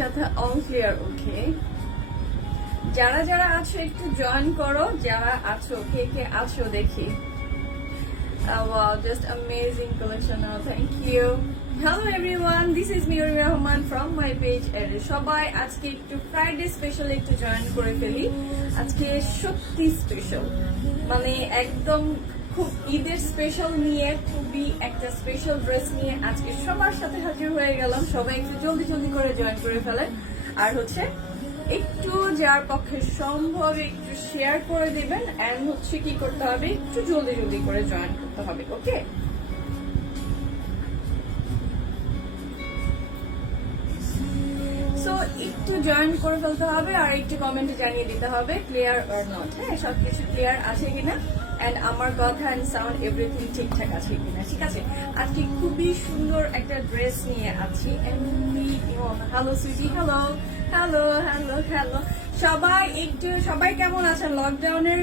সাথে all clear. ওকে, যারা যারা আছো একটু জয়েন করো, যারা আছো কে কে আছো দেখি। Wow, just amazing collection. Thank you. Hello everyone, this is Miyuri Rahman from my page. সবাই আজকে একটু ফ্রাইডে স্পেশাল একটু জয়েন করে ফেলি। আজকে সত্যি স্পেশাল, মানে একদম খুব ঈদের স্পেশাল নিয়ে, খুবই একটা স্পেশাল ড্রেস নিয়ে আজকে সবার সাথে হাজির হয়ে গেলাম। সবাই একটু জলদি জলদি করে জয়েন করে ফেলেন। আর হচ্ছে একটু যার পক্ষে সম্ভব একটু শেয়ার করে দিবেন, এন্ড হচ্ছে কি করতে হবে, একটু জলদি জলদি করে জয়েন করতে হবে। ওকে, সো একটু জয়েন করে ফেলতে হবে আর একটু কমেন্টে জানিয়ে দিতে হবে ক্লিয়ার অর নট। হ্যাঁ, সবকিছু ক্লিয়ার আছে কিনা, এন্ড আমার কথা এন্ড সাউন্ড এভরিথিং ঠিকঠাক আছে কিনা। ঠিক আছে, আজকে খুবই সুন্দর একটা ড্রেস নিয়ে আছি। হ্যালো সুজি, হ্যালো হ্যালো হ্যালো হ্যালো সবাই কেমন আছেন? লকডাউনের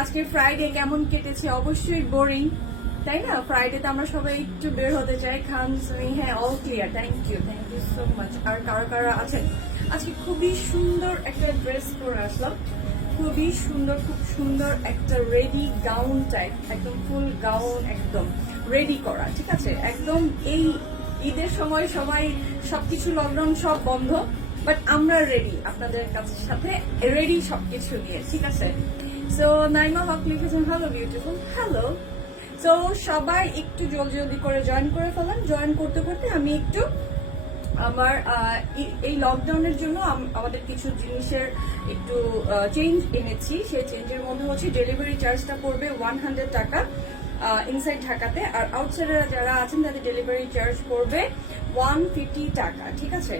আজকে ফ্রাইডে কেমন কেটেছে? অবশ্যই বোরিং, তাই না? ফ্রাইডেতে আমরা সবাই একটু বের হতে চাই। হ্যাঁ, all clear. Thank you so much. আর কারা কারা আছেন? আজকে খুবই সুন্দর একটা ড্রেস পরে আসলাম, খুবই সুন্দর, খুব সুন্দর একটা রেডি গাউন টাইপ, একদম ফুল গাউন, একদম রেডি করা। ঠিক আছে, একদম এই ঈদের সময় সবাই সবকিছু লকডাউন সব বন্ধ, বাট আমরা রেডি, আপনাদের কাছে সাথে রেডি সবকিছু নিয়ে। ঠিক আছে, সো নাইমা হক লিখেছেন হ্যালো বিউটিফুল, হ্যালো। তো সবাই একটু জলদি জলদি করে জয়েন করে ফেলেন। জয়েন করতে করতে আমি একটু আমার এই লকডাউনের জন্য আমাদের কিছু জিনিসের একটু চেঞ্জ এনেছি। সেই চেঞ্জের মধ্যে হচ্ছে ডেলিভারি চার্জটা পড়বে 100 টাকা ইনসাইড ঢাকাতে, আর আউটসাইডার যারা আছেন তাদের ডেলিভারি চার্জ পড়বে 150 টাকা। ঠিক আছে,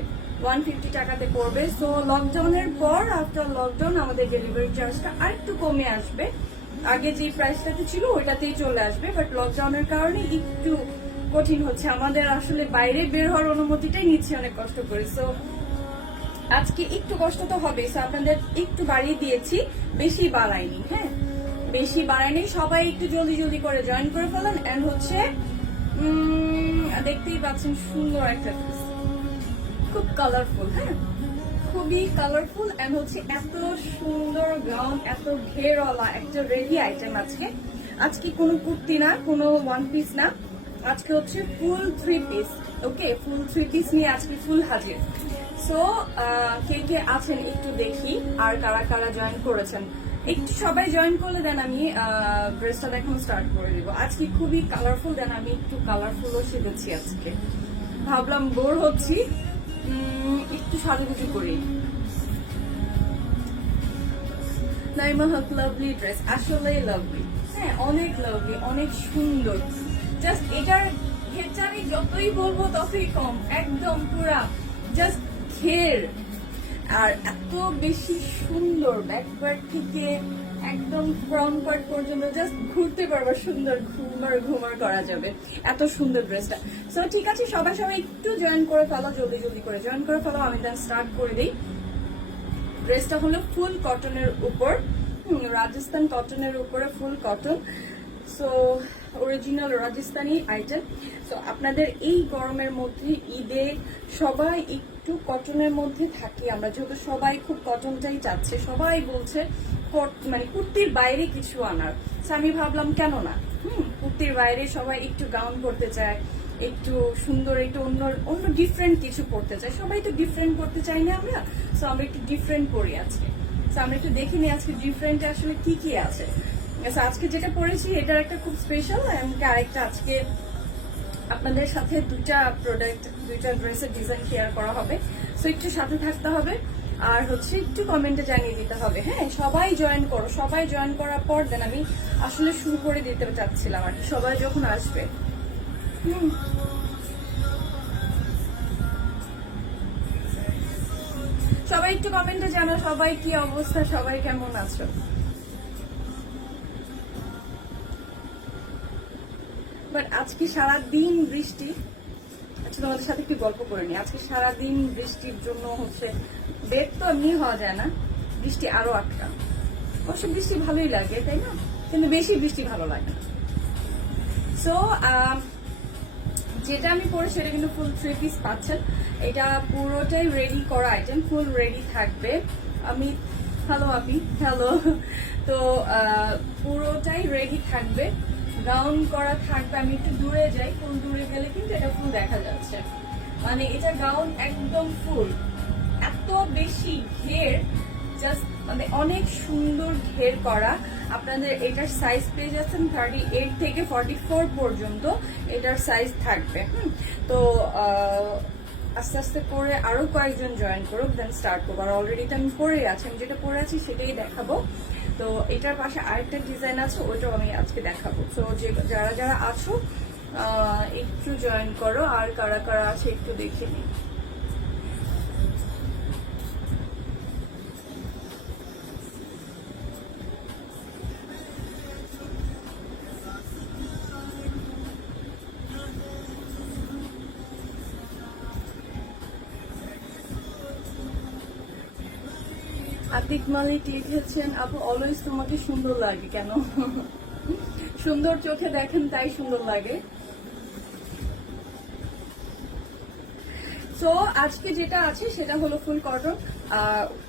150 টাকাতে পড়বে। সো লকডাউনের পর, আফটার লকডাউন আমাদের ডেলিভারি চার্জটা আরেকটু কমে আসবে। আগে যে প্রাইসটাতে ছিল ওইটাতেই চলে আসবে, বাট লকডাউনের কারণে একটু কঠিন হচ্ছে আমাদের, আসলে বাইরে বের হওয়ার অনুমতিটাই নিচ্ছে অনেক কষ্ট করে। সো আজকে একটু কষ্ট তো হবে, সো আপনাদের একটু বাড়িয়ে দিয়েছি, বেশি বাড়াইনি। হ্যাঁ, বেশি বাড়াইনি। সবাই একটু জলদি জলদি করে জয়েন করে ফেলেন। এন্ড হচ্ছে দেখতেই পাচ্ছেন সুন্দর একটা ড্রেস, খুব কালারফুল। হ্যাঁ, খুবই কালারফুল, এন্ড হচ্ছে এত সুন্দর গাউন, এত ঘেরওয়ালা একটা রেডি আইটেম। আজকে কোনো কুর্তি না, কোনো ওয়ান পিস না, আজকে হচ্ছে ফুল 3 পিস। ওকে, ফুল 3 পিস নিয়ে আজকে ফুল হাজির। সো কে কে আছেন একটু দেখি, আর কারা কারা জয়েন করেছেন একটু সবাই জয়েন করলে দেন আমি ড্রেসটা দেখানো স্টার্ট করে দিব। আজকে খুবই কালারফুল, দেন আমি একটু কালারফুলও সেজেছি আজকে। ভাবলাম বোর হচ্ছি, একটু সাজুগুজু করি। নাইমা হক, লাভলি ড্রেস, আসলেই লাভলি। হ্যাঁ, অনেক লাভলি, অনেক সুন্দর। জাস্ট এটার ঘেরচারি যতই বলবো ততই কম, একদম পুরা জাস্ট ঘের। আর এত বেশি সুন্দর, ব্যাক পার্ট থেকে একদম ফ্রন্ট পার্ট পর্যন্ত জাস্ট ঘুরতে পারবো, সুন্দর ঘুমার করা যাবে, এত সুন্দর ড্রেসটা। সো ঠিক আছে, সবাই একটু জয়েন করে ফেলো, জলদি জলদি করে জয়েন করে ফেলো। আমি দেন স্টার্ট করে দিই। ড্রেসটা হলো ফুল কটনের উপর, রাজস্থান কটনের উপরে, ফুল cotton. So original Rajasthani item. তো আপনাদের এই গরমের মধ্যে ঈদে সবাই একটু কটনের মধ্যে থাকি আমরা, যেহেতু সবাই খুব কটনটাই চাচ্ছে, সবাই বলছে মানে কুর্তির বাইরে কিছু আনার। আমি ভাবলাম কেন না, কুর্তির বাইরে সবাই একটু গাউন পরতে চায়, একটু সুন্দর, একটু অন্য ডিফারেন্ট কিছু পরতে চায়। সবাই তো ডিফারেন্ট করতে চাই না আমরা, সো আমরা একটু ডিফারেন্ট পরি আজকে। সো আমরা একটু দেখে নিই আজকে ডিফারেন্টে আসলে কি কি আছে। আজকে যেটা পরেছি এটার একটা খুব স্পেশাল, আরেকটা আজকে আপনাদের সাথে দুইটা ড্রেসের ডিজাইন শেয়ার করা হবে। সো একটু সাথে থাকতে হবে, আর হচ্ছে একটু কমেন্টে জানিয়ে দিতে হবে। হ্যাঁ, সবাই জয়েন করো। সবাই জয়েন করার পর দেন আমি আসলে শুরু করে দিতে চাচ্ছিলাম আর কি, সবাই যখন আসবে। সবাই একটু কমেন্টে জানো সবাই কি অবস্থা, সবাই কেমন আছো। বাট আজকে সারাদিন বৃষ্টি। আচ্ছা, তোমাদের সাথে একটু গল্প করে নি। আজকে সারাদিন বৃষ্টির জন্য হচ্ছে বের তো এমনি হওয়া যায় না, বৃষ্টি আরো আটকা। অবশ্য বৃষ্টি ভালোই লাগে, তাই না? কিন্তু বেশি বৃষ্টি ভালো লাগে না। সো যেটা আমি পরে সেটা কিন্তু ফুল 3 পিস পাচ্ছেন। এটা পুরোটাই রেডি করা আইটেম, ফুল রেডি থাকবে। আমি হ্যালো আপি, হ্যালো। তো পুরোটাই রেডি থাকবে, গাউন করা থাকবে। আমি একটু দূরে যাই, ফুল দূরে গেলে কিন্তু এটা ফুল দেখা যাচ্ছে, মানে এটা গাউন একদম ফুল। এত বেশি ঘের, জাস্ট মানে অনেক সুন্দর ঘের করা। আপনাদের এটার সাইজ পেয়ে যাচ্ছেন 38 থেকে 44 পর্যন্ত এটার সাইজ থাকবে। তো আস্তে আস্তে করে আরো কয়েকজন জয়েন করুক, দেন স্টার্ট করবো। আর অলরেডি তো আমি পরে আছি, আমি যেটা পরে আছি সেটাই দেখাবো। তো এটার পাশে আরেকটা ডিজাইন আছে, ওইটাও আমি আজকে দেখাবো। তো যারা যারা আছো একটু জয়েন করো, আর কারা কারা আছে একটু দেখে নিই। আতিক মালিক লিখেছেন, আপু অলওয়েজ তোমাকে সুন্দর লাগে কেন? সুন্দর চোখে দেখেন তাই সুন্দর লাগে। সো আজকে যেটা আছে সেটা হলো ফুল কটন।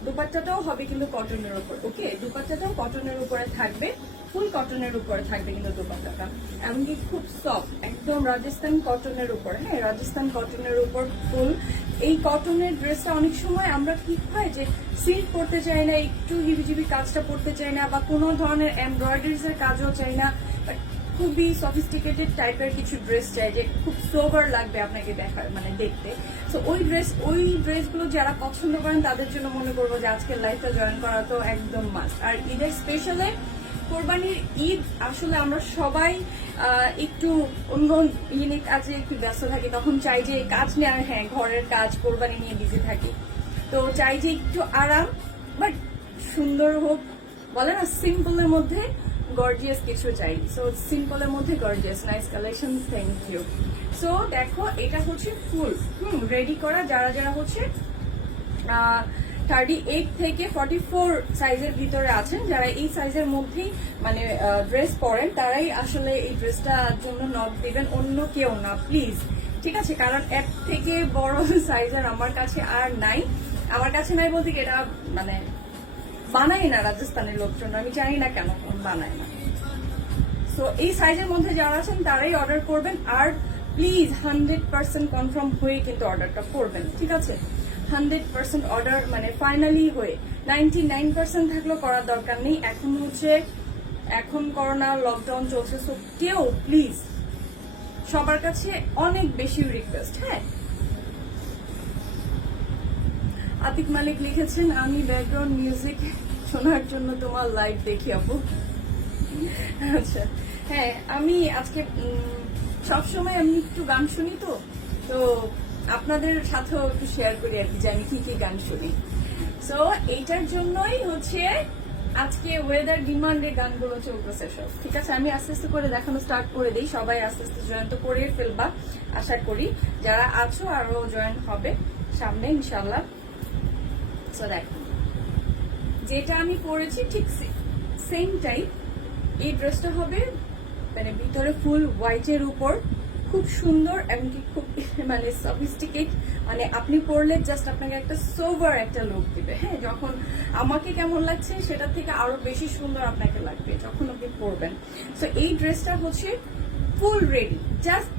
দুপাট্টাটাও হবে কিন্তু কটনের উপর। ওকে, দুপাট্টাটাও কটনের উপরে থাকবে, ফুল কটনের উপরে থাকবে কিন্তু দুপাট্টাটা। এমনকি খুব সফট, একদম রাজস্থান কটনের উপর। হ্যাঁ, রাজস্থান কটনের উপর ফুল। এই কটনের ড্রেসটা অনেক সময় আমরা কি হয় যে সিল্ক পরতে চাই না, একটু হিবিজিবি কাজটা পরতে চাই না, বা কোনো ধরনের এমব্রয়ডারিজ এর কাজও চাই না, খুবই সফিস্টিকেটেড টাইপের কিছু ড্রেস চাই যে খুব সোবার লাগবে আপনাকে দেখার, মানে দেখতে। তো ওই ড্রেসগুলো যারা পছন্দ করেন তাদের জন্য মনে করবো যে আজকের লাইফটা জয়েন করা তো একদম মাস্ট। আর ঈদের স্পেশালে, কোরবানির ঈদ আসলে আমরা সবাই একটু অন্য ইউনিক কাজে একটু ব্যস্ত থাকি, তখন চাই যে কাজ নিয়ে, আর হ্যাঁ ঘরের কাজ কোরবানি নিয়ে বিজি থাকি, তো চাই যে একটু আরাম বাট সুন্দর হোক। বলে না সিম্পলের মধ্যে গর্জিয়াস কিছু চাই। সো সিম্পলের মধ্যে gorgeous, nice collection, thank you. So দেখো এটা হচ্ছে ফুল রেডি করা। যারা যারা হচ্ছে 38 থেকে 44 সাইজের ভিতরে আছেন, যারা এই সাইজের মধ্যেই মানে ড্রেস পরেন, তারাই আসলে এই ড্রেসটার জন্য নক দিবেন, অন্য কেউ না প্লিজ, ঠিক আছে? কারণ এর থেকে বড় সাইজের আমার কাছে আর নাই। আমার কাছে নাই বলতে কি, এটা মানে বানাই না রাজস্থানের লোকজন, আমি জানি না কেন বানায় না। সো এই সাইজের মধ্যে যারা আছেন তারাই অর্ডার করবেন, আর প্লিজ 100% কনফার্ম হয়ে কিন্তু অর্ডারটা করবেন, ঠিক আছে? 100% অর্ডার মানে ফাইনালি হয়ে, 99% থাকলেও করার দরকার নেই। এখন করোনা লকডাউন চলছে, সো কেউ প্লিজ, সবার কাছে অনেক বেশি রিকোয়েস্ট। হ্যাঁ, আতিক মালিক লিখেছেন, আমি ব্যাকগ্রাউন্ড মিউজিক শোনার জন্য তোমার লাইভ দেখি আপু। আচ্ছা, হ্যাঁ আমি আজকে সবসময় আমি একটু গান শুনি, তো আপনাদের সাথেও একটু শেয়ার করি আর কি, যে আমি কি কি গান শুনি। সো এইটার জন্যই হচ্ছে আজকে ওয়েদার ডিমান্ডে গানগুলো চলতেছে সব, ঠিক আছে? আমি আস্তে আস্তে করে দেখানো স্টার্ট করে দিই, সবাই আস্তে আস্তে জয়েন তো করে ফেলবা আশা করি। যারা আছো আরো জয়েন হবে সামনে ইনশাল্লাহ। সো দেখো যেটা আমি পরেছি ঠিক সেম টাইপ এই ড্রেসটা হবে, মানে ভিতরে ফুল হোয়াইটের উপর, খুব সুন্দর, এমনকি খুব মানে সফিস্টিকেট, মানে আপনি পরলে জাস্ট আপনাকে একটা সোভার একটা লুক দিবে। হ্যাঁ, যখন আমাকে কেমন লাগছে সেটা থেকে আরো বেশি সুন্দর আপনাকে লাগবে যখন আপনি পরবেন। সো এই ড্রেসটা হচ্ছে ফুল রেডি, জাস্ট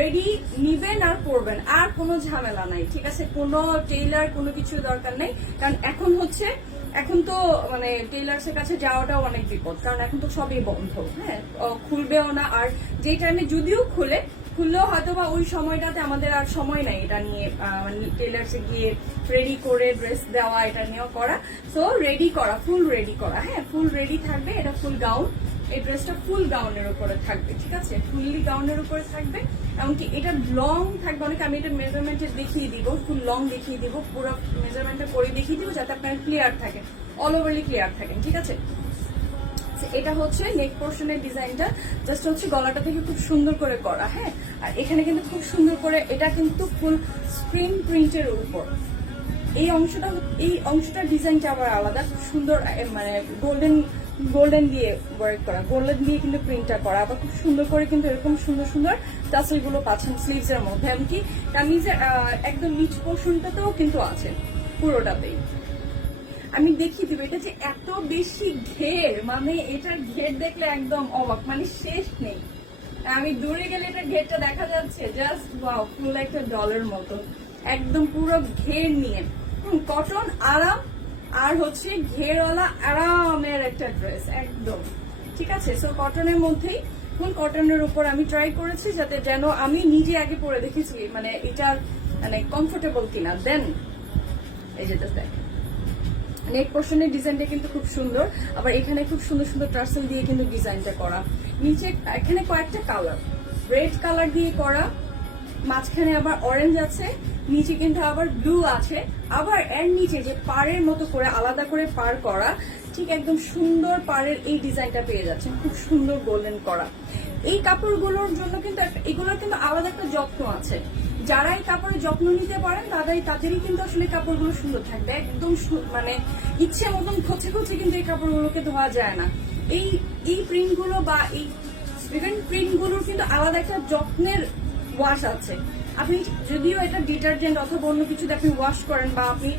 রেডি নিবেন আর পরবেন, আর কোনো ঝামেলা নাই, ঠিক আছে? কোনো টেইলার কোনো কিছু দরকার নেই, কারণ এখন তো মানে টেইলার্স এর কাছে যাওয়াটাও অনেক বিপদ, কারণ এখন তো সবই বন্ধ। হ্যাঁ, খুলবেও না, আর যে টাইমে যদিও খুললেও হয়তো বা ওই সময়টাতে আমাদের আর সময় নাই এটা নিয়ে মানে টেইলার্সে গিয়ে রেডি করে ড্রেস দেওয়া, এটা নিয়েও করা। সো রেডি করা, ফুল রেডি করা। হ্যাঁ, ফুল রেডি থাকবে, এটা ফুল গাউন, এই ড্রেসটা ফুল গাউনের উপরে থাকবে, ঠিক আছে? ফুললি গাউনের উপরে থাকবে, এমনকি এটা লং থাকবে অনেক। আমি এটা মেজারমেন্টে দেখিয়ে দিব, ফুল লং দেখিয়ে দিব, পুরো মেজারমেন্টে করে দেখিয়ে দিব, যাতে আপনার ক্লিয়ার থাকে, অল ওভারলি ক্লিয়ার থাকেন, ঠিক আছে? এটা হচ্ছে নেক পোর্শনের ডিজাইনটা, জাস্ট হচ্ছে গলাটা থেকে খুব সুন্দর করে করা। হ্যাঁ, আর এখানে কিন্তু খুব সুন্দর করে, এটা কিন্তু ফুল স্ক্রিন প্রিন্টের উপর এই অংশটার ডিজাইনটা আবার আলাদা, খুব সুন্দর, মানে গোল্ডেন গোল্ডেন দিয়ে ওয়ার্ক করা, গোল্ডেন দিয়ে কিন্তু প্রিন্টটা করা, আবার খুব সুন্দর করে কিন্তু এরকম সুন্দর সুন্দর টাসেল গুলো পাচ্ছেন স্লিভস এর মধ্যে, এমনকি কামিজের একদম নিচ পোর্শনটাতেও কিন্তু আছে পুরোটাতেই। আমি দেখিয়ে দিব, এটা যে এত বেশি ঘের, মানে এটার ঘের দেখলে একদম অবাক, মানে শেষ নেই। আমি দূরে গেলে এটা ঘেরটা দেখা যাচ্ছে, জাস্ট ওয়াও, ফুল একটা ডলের মতো, একদম পুরো ঘের নিয়ে। কটন আরাম, আর হচ্ছে ঘেরওয়ালা আরামের একটা ড্রেস একদম, ঠিক আছে। সো কটনের মধ্যেই, ফুল কটনের উপর আমি ট্রাই করেছি যাতে যেন আমি নিজে আগে পরে দেখেছি মানে এটা মানে কমফোর্টেবল কিনা। দেন এই যে দেখ, নেক পোর্শনের ডিজাইনটা কিন্তু খুব সুন্দর, আবার এখানে খুব সুন্দর সুন্দর টার্সেল দিয়ে কিন্তু ডিজাইনটা করা। নিচে এখানে কয়েকটা কালার, রেড কালার দিয়ে করা, মাঝখানে আবার অরেঞ্জ আছে, নিচে কিন্তু আবার ব্লু আছে, আবার এর নিচে যে পাড়ের মতো করে আলাদা করে পাড় করা, ঠিক একদম সুন্দর পাড়ের এই ডিজাইনটা পেয়ে যাচ্ছেন, খুব সুন্দর গোল্ডেন করা। এই কাপড়গুলোর জন্য কিন্তু এগুলোর কিন্তু আলাদা একটা যত্ন আছে, যারা এই কাপড়ের যত্ন নিতে পারেন তাদেরই কিন্তু আসলে কাপড়গুলো সুন্দর থাকবে, একদম মানে ইচ্ছে মতন খোঁচে খোঁচে কিন্তু এই কাপড়গুলোকে ধোয়া যায় না। এই প্রিন্টগুলো বা এই ইভেন প্রিন্টগুলোর কিন্তু আলাদা একটা যত্নের ওয়াশ আছে। আপনি যদিও এটা ডিটারজেন্ট অথবা অন্য কিছু দিয়ে আপনি ওয়াশ করেন, বা আপনি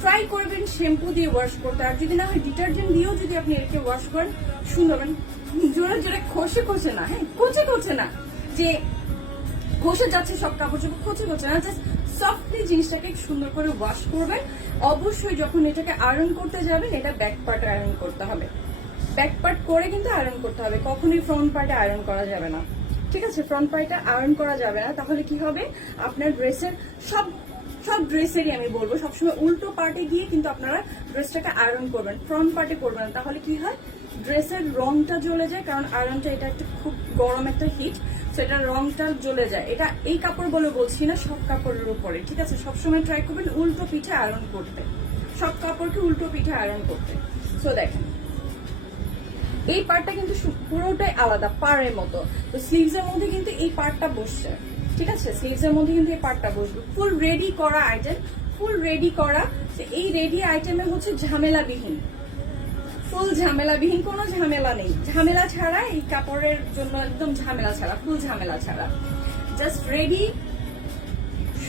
ট্রাই করবেন শ্যাম্পু দিয়ে ওয়াশ করতে, আর যদি না হয় ডিটারজেন্ট দিয়েও যদি আপনি এটাকে ওয়াশ করেন, সুন্দর জোরে জোরে খসে না, হ্যাঁ খসে না যে খসে যাচ্ছে সব কাপড় চোপড়, খসে না, জাস্ট সফটলি জিনিসটাকে সুন্দর করে ওয়াশ করবেন। অবশ্যই যখন এটাকে আয়রন করতে যাবেন, এটা ব্যাক পার্ট আয়রন করতে হবে, ব্যাক পার্ট করে কিন্তু আয়রন করতে হবে, কখনোই ফ্রন্ট পার্টে আয়রন করা যাবে না, ঠিক আছে। ফ্রন্ট পার্টে আয়রন করা যাবে না, তাহলে কি হবে, আপনার ড্রেসের সব ড্রেসেরই আমি বলবো সবসময় উল্টো পার্টে গিয়ে কিন্তু আপনারা ড্রেসটাকে আয়রন করবেন, ফ্রন্ট পার্টে করবেন না, তাহলে কি হয় ড্রেসের রংটা জ্বলে যায়, কারণ আয়রনটা এটা একটা খুব গরম একটা হিট, সেটা রংটা জ্বলে যায়। এটা এই কাপড় বলে বলছি না, সব কাপড়ের উপরে, ঠিক আছে। সবসময় ট্রাই করবেন উল্টো পিঠে আয়রন করতে, সব কাপড়কে উল্টো পিঠে আয়রন করতে। সো দেখেন এই পার্টটা কিন্তু পুরোটাই আলাদা পাড়ের মতো, তো স্লিভস এর মধ্যে কিন্তু এই পার্টটা বসছে, ঠিক আছে। স্লিভস এর মধ্যে কিন্তু এই পার্টটা বসবে, ফুল রেডি করা আইটেম, ফুল রেডি করা। এই রেডি আইটেমে হচ্ছে ঝামেলাবিহীন, ফুল ঝামেলাবিহীন, কোনো ঝামেলা নেই, ঝামেলা ছাড়া এই কাপড়ের জন্য একদম ঝামেলা ছাড়া, ফুল ঝামেলা ছাড়া, জাস্ট রেডি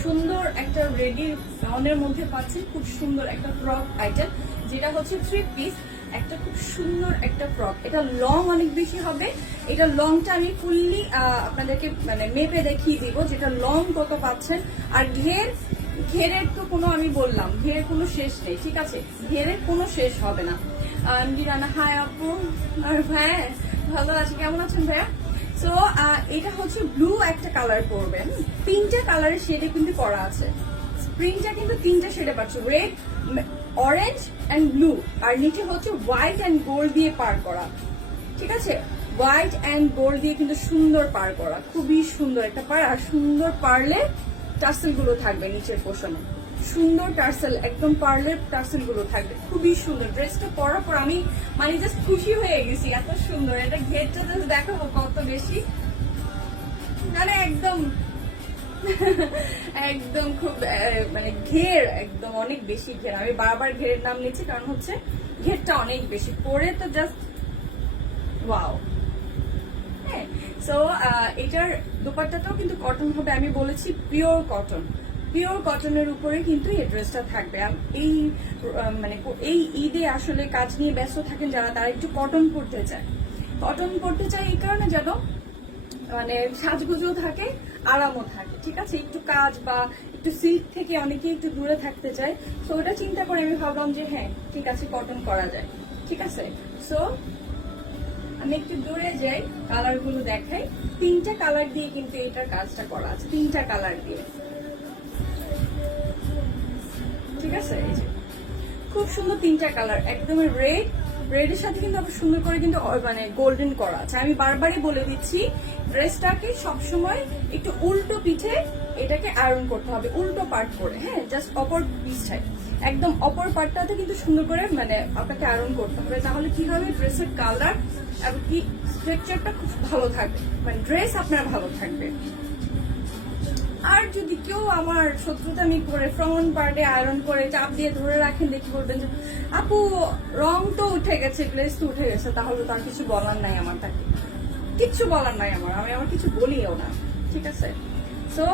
সুন্দর একটা রেডি গাউনের মধ্যে পাচ্ছেন খুব সুন্দর একটা ফ্রক আইটেম, যেটা হচ্ছে 3 পিস, একটা খুব সুন্দর একটা ফ্রক। এটা লং অনেক বেশি হবে, এটা লংটা আমি ফুললি আপনাদেরকে মানে মেপে দেখিয়ে দিব যেটা লং কত পাচ্ছেন। আর ঘেরের তো কোনো, আমি বললাম ঘেরের কোনো শেষ নেই, ঠিক আছে, ঘেরের কোনো শেষ হবে না। রানা হাই আপু, আর ভাইয়া ভালো আছে, কেমন আছেন ভাইয়া? সো এটা হচ্ছে ব্লু একটা কালার পরবেন, 3টা কালারের শেডে কিন্তু করা আছে, প্রিন্টটা কিন্তু 3টা শেডে পাচ্ছে, রেড, অরেঞ্জ এন্ড ব্লু, আর নিচে হচ্ছে হোয়াইট এন্ড গোল্ড দিয়ে পার করা, ঠিক আছে। হোয়াইট এন্ড গোল্ড দিয়ে কিন্তু সুন্দর পার করা, খুবই সুন্দর একটা পার, আর সুন্দর পারলে টার্সেল গুলো থাকবে নিচের পোর্শনে, সুন্দর টার্সেল, একদম পার্লের টার্সেল গুলো থাকবে, খুবই সুন্দর। ড্রেসটা পরার পর আমি মানে জাস্ট খুশি হয়ে গেছি, এত সুন্দর। এটা ঘেরটা জাস্ট দেখাবো কত বেশি, মানে একদম একদম খুব মানে ঘের একদম অনেক বেশি ঘের, আমি বারবার ঘেরের নাম নিচ্ছি কারণ হচ্ছে ঘেরটা অনেক বেশি, পরে তো জাস্ট ওয়াও। হ্যাঁ, সো এটার দোপাট্টাটাও কিন্তু কটন হবে, আমি বলেছি পিওর কটন, পিওর কটনের উপরে কিন্তু এই ড্রেসটা থাকবে। এই মানে এই ঈদে আসলে কাজ নিয়ে ব্যস্ত থাকেন যারা, তারা একটু কটন পরতে চায়, কটন পরতে চায় এই কারণে যেন মানে সাজগুজও থাকে, আরামও থাকে, ঠিক আছে। একটু কাজ বা একটু সিল্ক থেকে অনেকে একটু দূরে থাকতে চায়, তো ওটা চিন্তা করে আমি ভাবলাম যে হ্যাঁ ঠিক আছে কটন করা যায়, ঠিক আছে। সো আমি একটু দূরে যাই, কালার গুলো দেখাই, 3টা কালার দিয়ে কিন্তু এটার কাজটা করা আছে, 3টা কালার দিয়ে, ঠিক আছে। এই যে খুব সুন্দর 3টা কালার, একদম রেডের সাথে কিন্তু আবার সুন্দর করে কিন্তু মানে গোল্ডেন করা আছে। আমি বারবারই বলে দিচ্ছি ড্রেসটাকে সবসময় একটু উল্টো পিঠে এটাকে আয়রন করতে হবে, উল্টো পার্ট করে, হ্যাঁ, জাস্ট অপর পিছটায় একদম অপর পার্টটাতে কিন্তু সুন্দর করে মানে আপনাকে আয়রন করতে হবে, তাহলে কি হবে ড্রেসের কালার এবং কি স্ট্রাকচারটা খুব ভালো থাকবে, মানে ড্রেস আপনার ভালো থাকবে। আর যদি কেউ আমার শত্রুতামি করে ফ্রন্ট পার্টে আয়রন করে চাপ দিয়ে ধরে রাখেন, দেখি বলবেন যে আপু রং তো উঠে গেছে, গ্লেজ তো উঠে গেছে, তাহলে তার কিছু বলার নাই আমার, তাকে কিচ্ছু বলার নাই আমি আমার কিছু বলিও না, ঠিক আছে। সো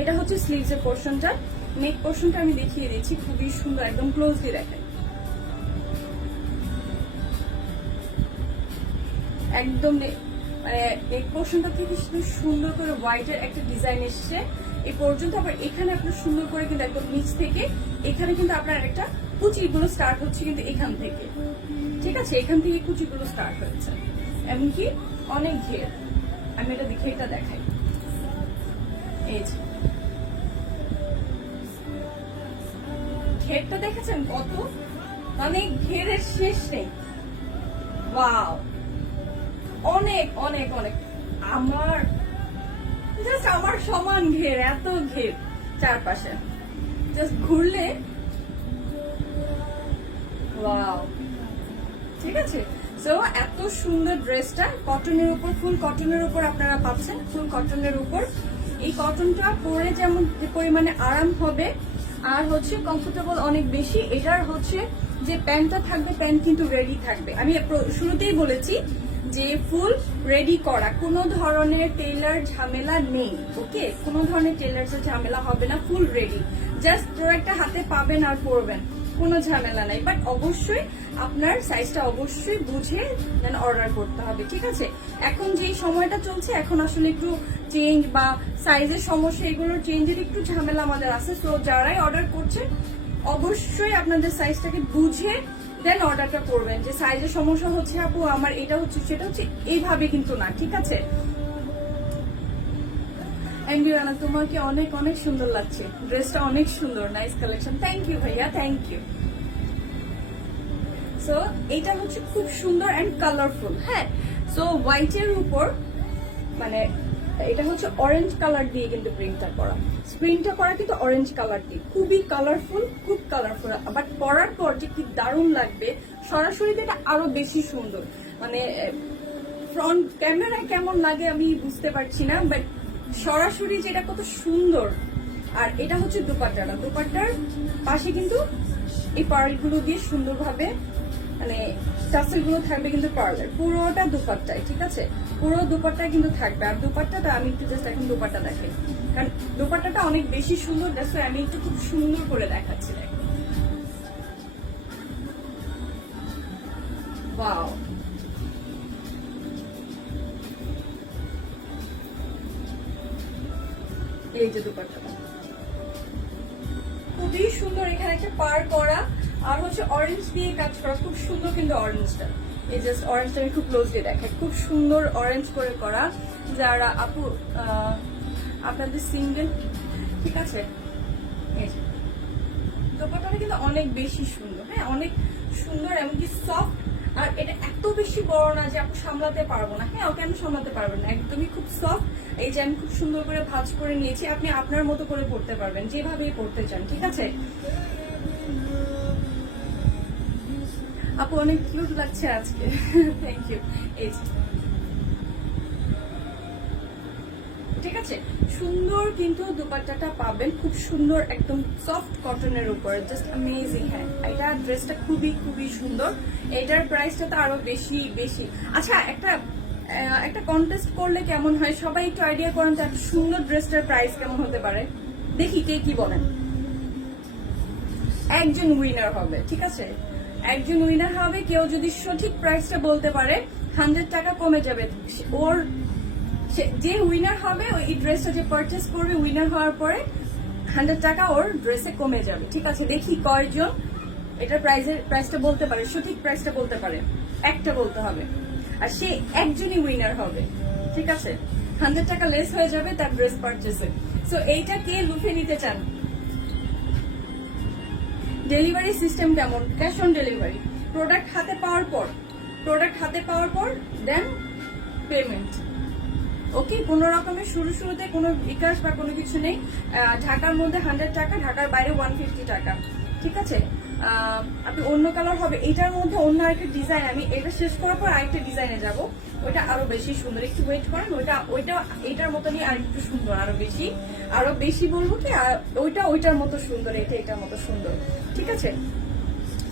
এটা হচ্ছে স্লিভস এর পোর্শনটা। নেক পোর্শনটা আমি দেখিয়ে দিচ্ছি, খুবই সুন্দর, একদম ক্লোজলি দেখাই, একদম মানে নেক পোর্শনটা থেকে সুন্দর করে হোয়াইটের একটা ডিজাইন এসছে এই পর্যন্ত। আবার এখানে আপনার সুন্দর করে কিন্তু একদম নিচ থেকে এখানে কিন্তু আপনার একটা কুচিগুলো স্টার্ট হচ্ছে কিন্তু এখান থেকে, ঠিক আছে, এখান থেকে কুচিগুলো স্টার্ট হয়েছে, এমনকি অনেক ঘের। আমি এটা দেখে এটা দেখাই, এই যে ঘেরটা দেখেছেন কত, মানে ঘেরের শেষ নেই। ওয়াও, অনেক অনেক অনেক, আমার জাস্ট আমার সমান ঘের, এত ঘের চারপাশে, জাস্ট ঘুরলে ওয়াও, ঠিক আছে। সো এত সুন্দর ড্রেসটা কটনের উপর, ফুল কটনের উপর আপনারা পাচ্ছেন, ফুল কটনের উপর। এই কটনটা পরে যেমন পরিমাণে আরাম হবে আর হচ্ছে কমফোর্টেবল অনেক বেশি। এটার হচ্ছে যে প্যান্টটা থাকবে, প্যান্ট কিন্তু রেডি থাকবে। আমি শুরুতেই বলেছি যে ফুল রেডি করা, কোনো ধরনের টেইলার ঝামেলা নেই, ওকে, কোনো ধরনের টেইলার ঝামেলা হবে না, ফুল রেডি, জাস্ট প্রোডাক্টটা হাতে পাবেন আর পরবেন, কোনো ঝামেলা নাই। বাট অবশ্যই আপনার সাইজটা অবশ্যই বুঝে দেন অর্ডার করতে হবে, ঠিক আছে। এখন যে সময়টা চলছে, এখন আসলে একটু চেঞ্জ বা সাইজের সমস্যা, এগুলোর চেঞ্জের একটু ঝামেলা আমাদের আছে। তো যারাই অর্ডার করছেন অবশ্যই আপনাদের সাইজটাকে বুঝে দেন অর্ডারটা করবেন। যে সাইজের সমস্যা হচ্ছে আপু আমার এটা হচ্ছে সেটা হচ্ছে, এইভাবে কিন্তু না, ঠিক আছে। এন্ডিওয়ানা তোমাকে অনেক অনেক সুন্দর লাগছে, ড্রেসটা অনেক সুন্দর, নাইস কালেকশন, থ্যাংক ইউ ভাইয়া, থ্যাংক ইউ। সো এটা হচ্ছে খুব সুন্দর এন্ড কালারফুল, হ্যাঁ। সো হোয়াইটের উপর মানে এটা হচ্ছে অরেঞ্জ কালার দিয়ে কিন্তু প্রিন্টটা করা, প্রিন্টটা করা কিন্তু অরেঞ্জ কালার দিয়ে, খুবই কালারফুল, খুব কালারফুল। বাট পরার পর যে কি দারুণ লাগবে, সরাসরি এটা আরো বেশি সুন্দর, মানে ফ্রন্ট ক্যামেরায় কেমন লাগে আমি বুঝতে পারছি না, বাট সরাসরি যেটা কত সুন্দর। আর এটা হচ্ছে দোপাট্টাটা, দোপাট্টার পাশে কিন্তু এই পার্লগুলো দিয়ে সুন্দরভাবে মানে টাসেলগুলো থাকবে কিন্তু পার্লের, পুরোটা দোপাট্টায়, ঠিক আছে, পুরো দোপাট্টা কিন্তু থাকবে। আর দোপাট্টাটা আমি একটু জাস্ট এখন দোপাট্টা দেখাই, কারণ দোপাট্টাটা অনেক বেশি সুন্দর, দেখো আমি একটু খুব সুন্দর করে দেখাচ্ছি, দেখো ওয়াও, এই যে দোপাট্টাটা খুবই সুন্দর, এখানে একটা পার করা আর হচ্ছে অরেঞ্জ দিয়ে কাজ করা, খুব সুন্দর কিন্তু অরেঞ্জটা, এই জাস্ট অরেঞ্জটা আমি খুব ক্লোজলি দেখাই, খুব সুন্দর অরেঞ্জ করে করা। যারা আপু আপনাদের সিঙ্গেল, ঠিক আছে, এই যে দোপাট্টাটা কিন্তু অনেক বেশি সুন্দর, হ্যাঁ অনেক সুন্দর, এমনকি সফট। আর এটা এত বেশি বড় না যে আপনি সামলাতে পারবো না, হ্যাঁ কেন সামলাতে পারবেন না, একদমই খুব সফট। এই যে আমি খুব সুন্দর করে ভাঁজ করে নিয়েছি, আপনি আপনার মতো করে পড়তে পারবেন, যেভাবেই পড়তে চান, ঠিক আছে। আপু অনেক কিউট লাগছে আজকে, থ্যাংক ইউ। এই ঠিক আছে, সুন্দর কিন্তু দোপাট্টাটা পাবেন, খুব সুন্দর একদম সফট কটনের উপর, জাস্ট অ্যামেজিং। হ্যাঁ এটা ড্রেসটা খুবই খুবই সুন্দর, এটার প্রাইসটা তো আরো বেশি বেশি। আচ্ছা একটা কন্টেস্ট করলে কেমন হয়, সবাই একটু আইডিয়া করেন তো, একটা সুন্দর ড্রেসটার প্রাইস কেমন হতে পারে, দেখি কে কি বলেন। একজন উইনার হবে, ঠিক আছে, একজন উইনার হবে, কেউ যদি সঠিক প্রাইসটা বলতে পারে 100 টাকা কমে যাবে ওর, যে উইনার হবে ওই ড্রেসটা যে পারচেস করবে, উইনার হওয়ার পরে 100 টাকা ওর ড্রেসে কমে যাবে, ঠিক আছে। দেখি কয়জন এটার প্রাইসটা বলতে পারে, সঠিক প্রাইসটা বলতে পারে, একটা বলতে হবে, আর সে একজনই উইনার হবে, ঠিক আছে। 100 টাকা লেস হয়ে যাবে তার ড্রেস পারচেসে। সো এইটা কে লুফে নিতে চান? ডেলিভারি সিস্টেম কেমন? ক্যাশ অন ডেলিভারি, প্রোডাক্ট হাতে পাওয়ার পর দেন পেমেন্ট, ওকে। কোনো রকমের শুরুতে কোনো বিকাশ বা কোনো কিছু নেই। ঢাকার মধ্যে 100 টাকা, ঢাকার বাইরে 150 টাকা, ঠিক আছে। আপনি অন্য কালার হবে, এটার মধ্যে অন্য আরেকটা ডিজাইন, আমি এটা শেষ করার পর আরেকটা ডিজাইনে যাব, ওইটা আরো বেশি সুন্দর, একটু ওয়েট করেন, ওইটা এটার মতনই আর একটু সুন্দর, আরো বেশি বলবো কি, ওইটার মতো সুন্দর, এটার মতো সুন্দর, ঠিক আছে।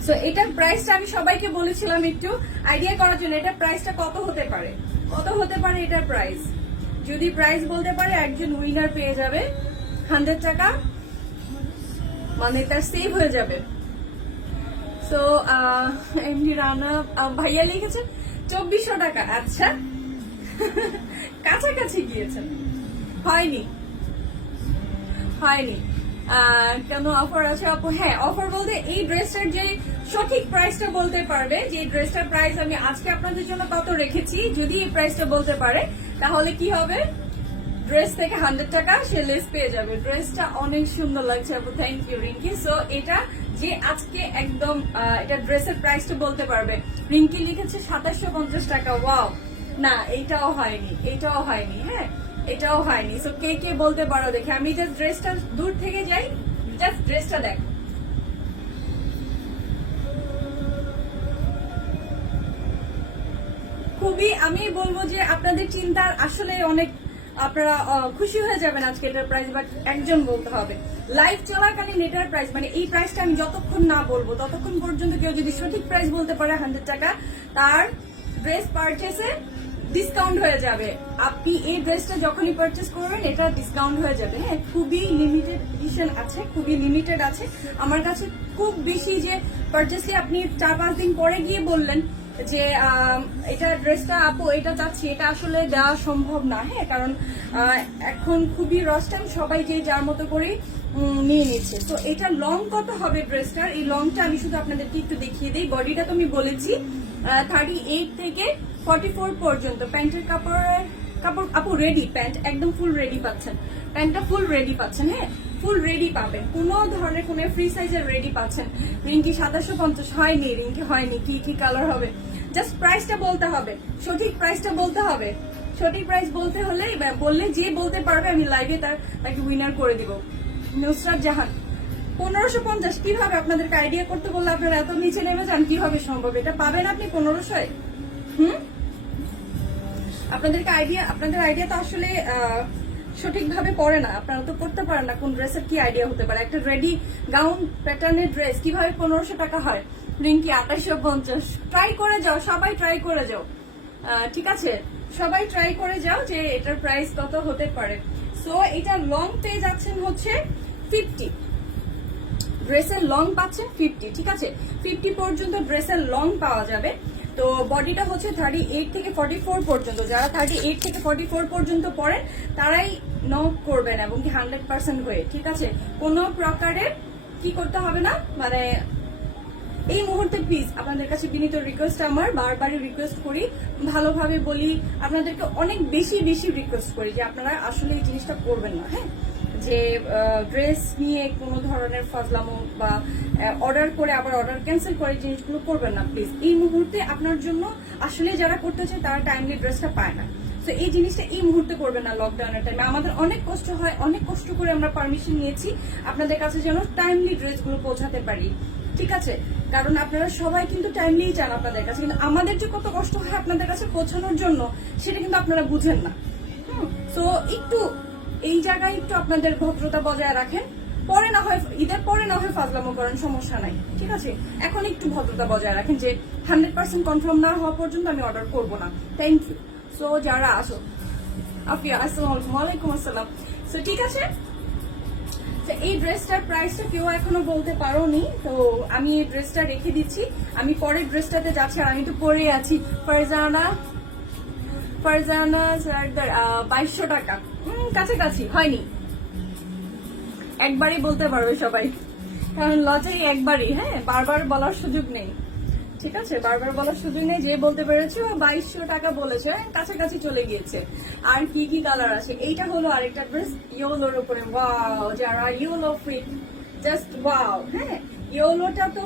সো এটার প্রাইসটা আমি সবাইকে বলেছিলাম একটু আইডিয়া করার জন্য, এটার প্রাইসটা কত হতে পারে এটার প্রাইস, যদি প্রাইস বলতে পারে একজন উইনার পেয়ে যাবে 100 টাকা, মানে তার সেভ হয়ে যাবে। সো এমডি রানা ভাইয়া লিখেছেন 2400 টাকা, আচ্ছা কাছাকাছি গিয়েছেন, হয়নি কেন অফার আছে আপু? হ্যাঁ, অফার বলতে এই ড্রেসটার যে সঠিক প্রাইসটা বলতে পারবে, যে ড্রেসটার প্রাইস আমি আজকে আপনাদের জন্য কত রেখেছি, যদি এই প্রাইসটা বলতে পারে তাহলে কি হবে, ড্রেস থেকে 100 টাকা সে লেস পেয়ে যাবে। ড্রেসটা অনেক সুন্দর লাগছে আপু, থ্যাংক ইউ রিঙ্কি। সো এটা যে আজকে একদম এটা ড্রেসের প্রাইসটা বলতে পারবে, রিঙ্কি লিখেছে 2750 টাকা, ওয়াও, না এটাও হয়নি, হ্যাঁ এটাও হয়নি। সো কে কে বলতে পারো দেখে, আমি জাস্ট ড্রেসটা দূর থেকে যাই, জাস্ট ড্রেসটা দেখ, খুবই আমি বলবো যে আপনাদের চিন্তার আসলে অনেক, আপনারা খুশি হয়ে যাবেন আজকে এটার প্রাইস, বাট একজন বলতে হবে লাইভ চলাকালীন এটার প্রাইস, মানে এই প্রাইসটা আমি যতক্ষণ না বলবো ততক্ষণ পর্যন্ত কেউ যদি সঠিক প্রাইস বলতে পারে 100 টাকা, তার ড্রেস পারচেসে ডিসকাউন্ট হয়ে যাবে। আপনি এই ড্রেসটা যখনই পারচেস করবেন এটা ডিসকাউন্ট হয়ে যাবে। হ্যাঁ, খুবই লিমিটেড এডিশন আছে, খুবই লিমিটেড আছে আমার কাছে, খুব বেশি যে পারচেসে আপনি 4-5 দিন পরে গিয়ে বললেন যে এটা ড্রেসটা আপু এটা চাচ্ছি, এটা আসলে দেওয়া সম্ভব না। হ্যাঁ, কারণ এখন খুবই রস টাইম, সবাই যে যার মতো করে নিয়ে নিচ্ছে। তো এটা লং কত হবে ড্রেসটার, এই লংটা আমি শুধু আপনাদেরকে একটু দেখিয়ে দিই। বডিটা তো আমি বলেছি 38 থেকে 44 পর্যন্ত। প্যান্টের কাপড় আপু রেডি, প্যান্ট একদম ফুল রেডি পাচ্ছেন, প্যান্টটা ফুল রেডি পাচ্ছেন, হ্যাঁ ফুল রেডি পাবেন, কোনো ধরনের কোনো ফ্রি সাইজের রেডি পাচ্ছেন। রিঙ্কি 2750 হয়নি, রিঙ্কি হয়নি, কি কালার হবে, জাস্ট প্রাইসটা বলতে হবে, সঠিক প্রাইসটা বলতে হবে। সঠিক প্রাইস বলতে হলে বললে যে বলতে পারবে আমি লাইভে তাকে উইনার করে দিব। নুসরাত জাহান 1550, কিভাবে আপনাদেরকে আইডিয়া করতে বললে আপনারা এত নিচে নেমে যান, কিভাবে সম্ভব? এটা পাবেন আপনি 1500-এ? আপনাদের আইডিয়া তো আসলে সঠিকভাবে পড়ে না, আপনারা তো করতে পারেন না কোন ড্রেসের কি আইডিয়া হতে পারে। একটা রেডি গাউন প্যাটার্নের ড্রেস কিভাবে 1500 টাকা হয়? রিঙ্কি 2850, ট্রাই করে যাও, সবাই ট্রাই করে যাও, ঠিক আছে সবাই ট্রাই করে যাও যে এটার প্রাইস কত হতে পারে। সো এটা লং পেয়ে যাচ্ছেন হচ্ছে 50, ড্রেসের লং পাচ্ছেন 50, ঠিক আছে 50 পর্যন্ত ড্রেসের লং পাওয়া যাবে। তো বডিটা হচ্ছে 38 থেকে 44 পর্যন্ত। যারা 38 থেকে 44 পর্যন্ত পড়েন তারাই নক করবেন এবং কি 100% হয়ে, ঠিক আছে কোনো প্রকারের কি করতে হবে না। মানে এই মুহূর্তে প্লিজ আপনাদের কাছে বিনীত রিকোয়েস্ট, আমার বারবারই রিকোয়েস্ট করি, ভালোভাবে বলি, আপনাদেরকে অনেক বেশি রিকোয়েস্ট করি যে আপনারা আসলে এই জিনিসটা করবেন না। হ্যাঁ, যে ড্রেস নিয়ে কোনো ধরনের ফাজলামো বা অর্ডার করে আবার অর্ডার ক্যান্সেল করে জিনিসগুলো করবেন না প্লিজ। এই মুহূর্তে আপনার জন্য আসলে যারা করতে চায় তারা টাইমলি ড্রেসটা পায় না। তো এই জিনিসটা এই মুহূর্তে করবেন না, লকডাউনের টাইমে আমাদের অনেক কষ্ট হয়, অনেক কষ্ট করে আমরা পারমিশন নিয়েছি আপনাদের কাছে যেন টাইমলি ড্রেসগুলো পৌঁছাতে পারি, ঠিক আছে কারণ আপনারা সবাই কিন্তু টাইমলি চান আপনাদের কাছে, কিন্তু আমাদের যে কত কষ্ট হয় আপনাদের কাছে পৌঁছানোর জন্য সেটা কিন্তু আপনারা বুঝেন না। তো একটু এই জায়গায় একটু আপনাদের ভদ্রতা বজায় রাখেন, পরে না হয় ঈদের পরে না হয় ফাজলামো করেন, সমস্যা নাই, ঠিক আছে এখন একটু ভদ্রতা বজায় রাখেন যে 100% কনফার্ম না হওয়া পর্যন্ত আমি অর্ডার করবো না। Thank you. সো যারা আসো আপিয়া, আসসালামু আলাইকুম। ওয়ালাইকুম আসসালাম। সো ঠিক আছে, এই ড্রেসটার প্রাইসটা কেউ এখনো বলতে পারোনি, তো আমি এই ড্রেসটা রেখে দিচ্ছি, আমি পরের ড্রেসটাতে যাচ্ছি। আর আমি তো পরে আছি ফারজানা 2200 টাকা, কাছাকাছি হয়নি, একবারই বলতে পারবে সবাই, কারণ লজাই একবারই। হ্যাঁ, বারবার বলার সুযোগ নেই, ঠিক আছে বারবার বলার সুযোগ নেই। যে বলতে পেরেছে 2200 টাকা বলেছে, কাছাকাছি চলে গিয়েছে। আর কি কালার আছে, এইটা হলো আরেকটা ড্রেস ইয়েলোর উপরে, ওয়াও যারা ইয়েলো ফ্রিক, জাস্ট ওয়াও। হ্যাঁ, ইয়েলোটা তো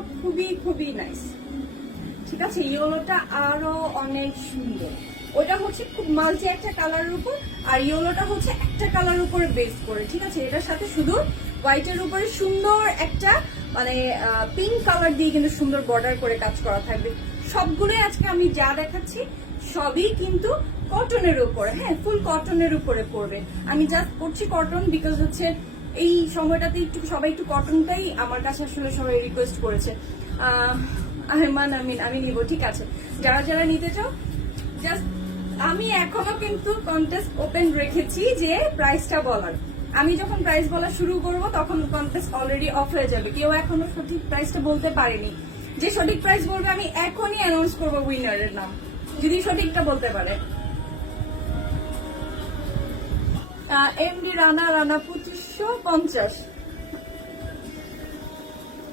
খুবই নাইস, ঠিক আছে ইয়েলোটা আরো অনেক সুন্দর। ওটা হচ্ছে খুব মাল্টি একটা কালারের উপর, আর ইয়েলোটা হচ্ছে একটা কালার উপরে বেস করে, ঠিক আছে এটার সাথে শুধু হোয়াইটের উপরে সুন্দর একটা মানে পিঙ্ক কালার দিয়ে কিন্তু সুন্দর বর্ডার করে কাজ করা থাকবে। সবগুলোই আজকে আমি যা দেখাচ্ছি সবই কিন্তু কটনের উপরে, হ্যাঁ ফুল কটনের উপরে পড়বে। আমি জাস্ট করছি কটন বিকজ হচ্ছে এই সময়টাতে একটু সবাই একটু কটনটাই আমার কাছে আসলে সবাই রিকোয়েস্ট করেছে। আমি নিব, ঠিক আছে। যারা যারা নিতে চাও জাস্ট, আমি এখনো কিন্তু কন্টেস্ট ওপেন রেখেছি যে প্রাইসটা বলার। আমি যখন প্রাইস বলা শুরু করব তখন কন্টেস্ট অলরেডি অফ হয়ে যাবে। কেউ এখনো সঠিক প্রাইসটা বলতে পারেনি। যে সঠিক প্রাইস বলবে আমি এখনই অ্যানাউন্স করবো উইনারের নাম, যদি সঠিকটা বলতে পারে। এমডি রানা 2550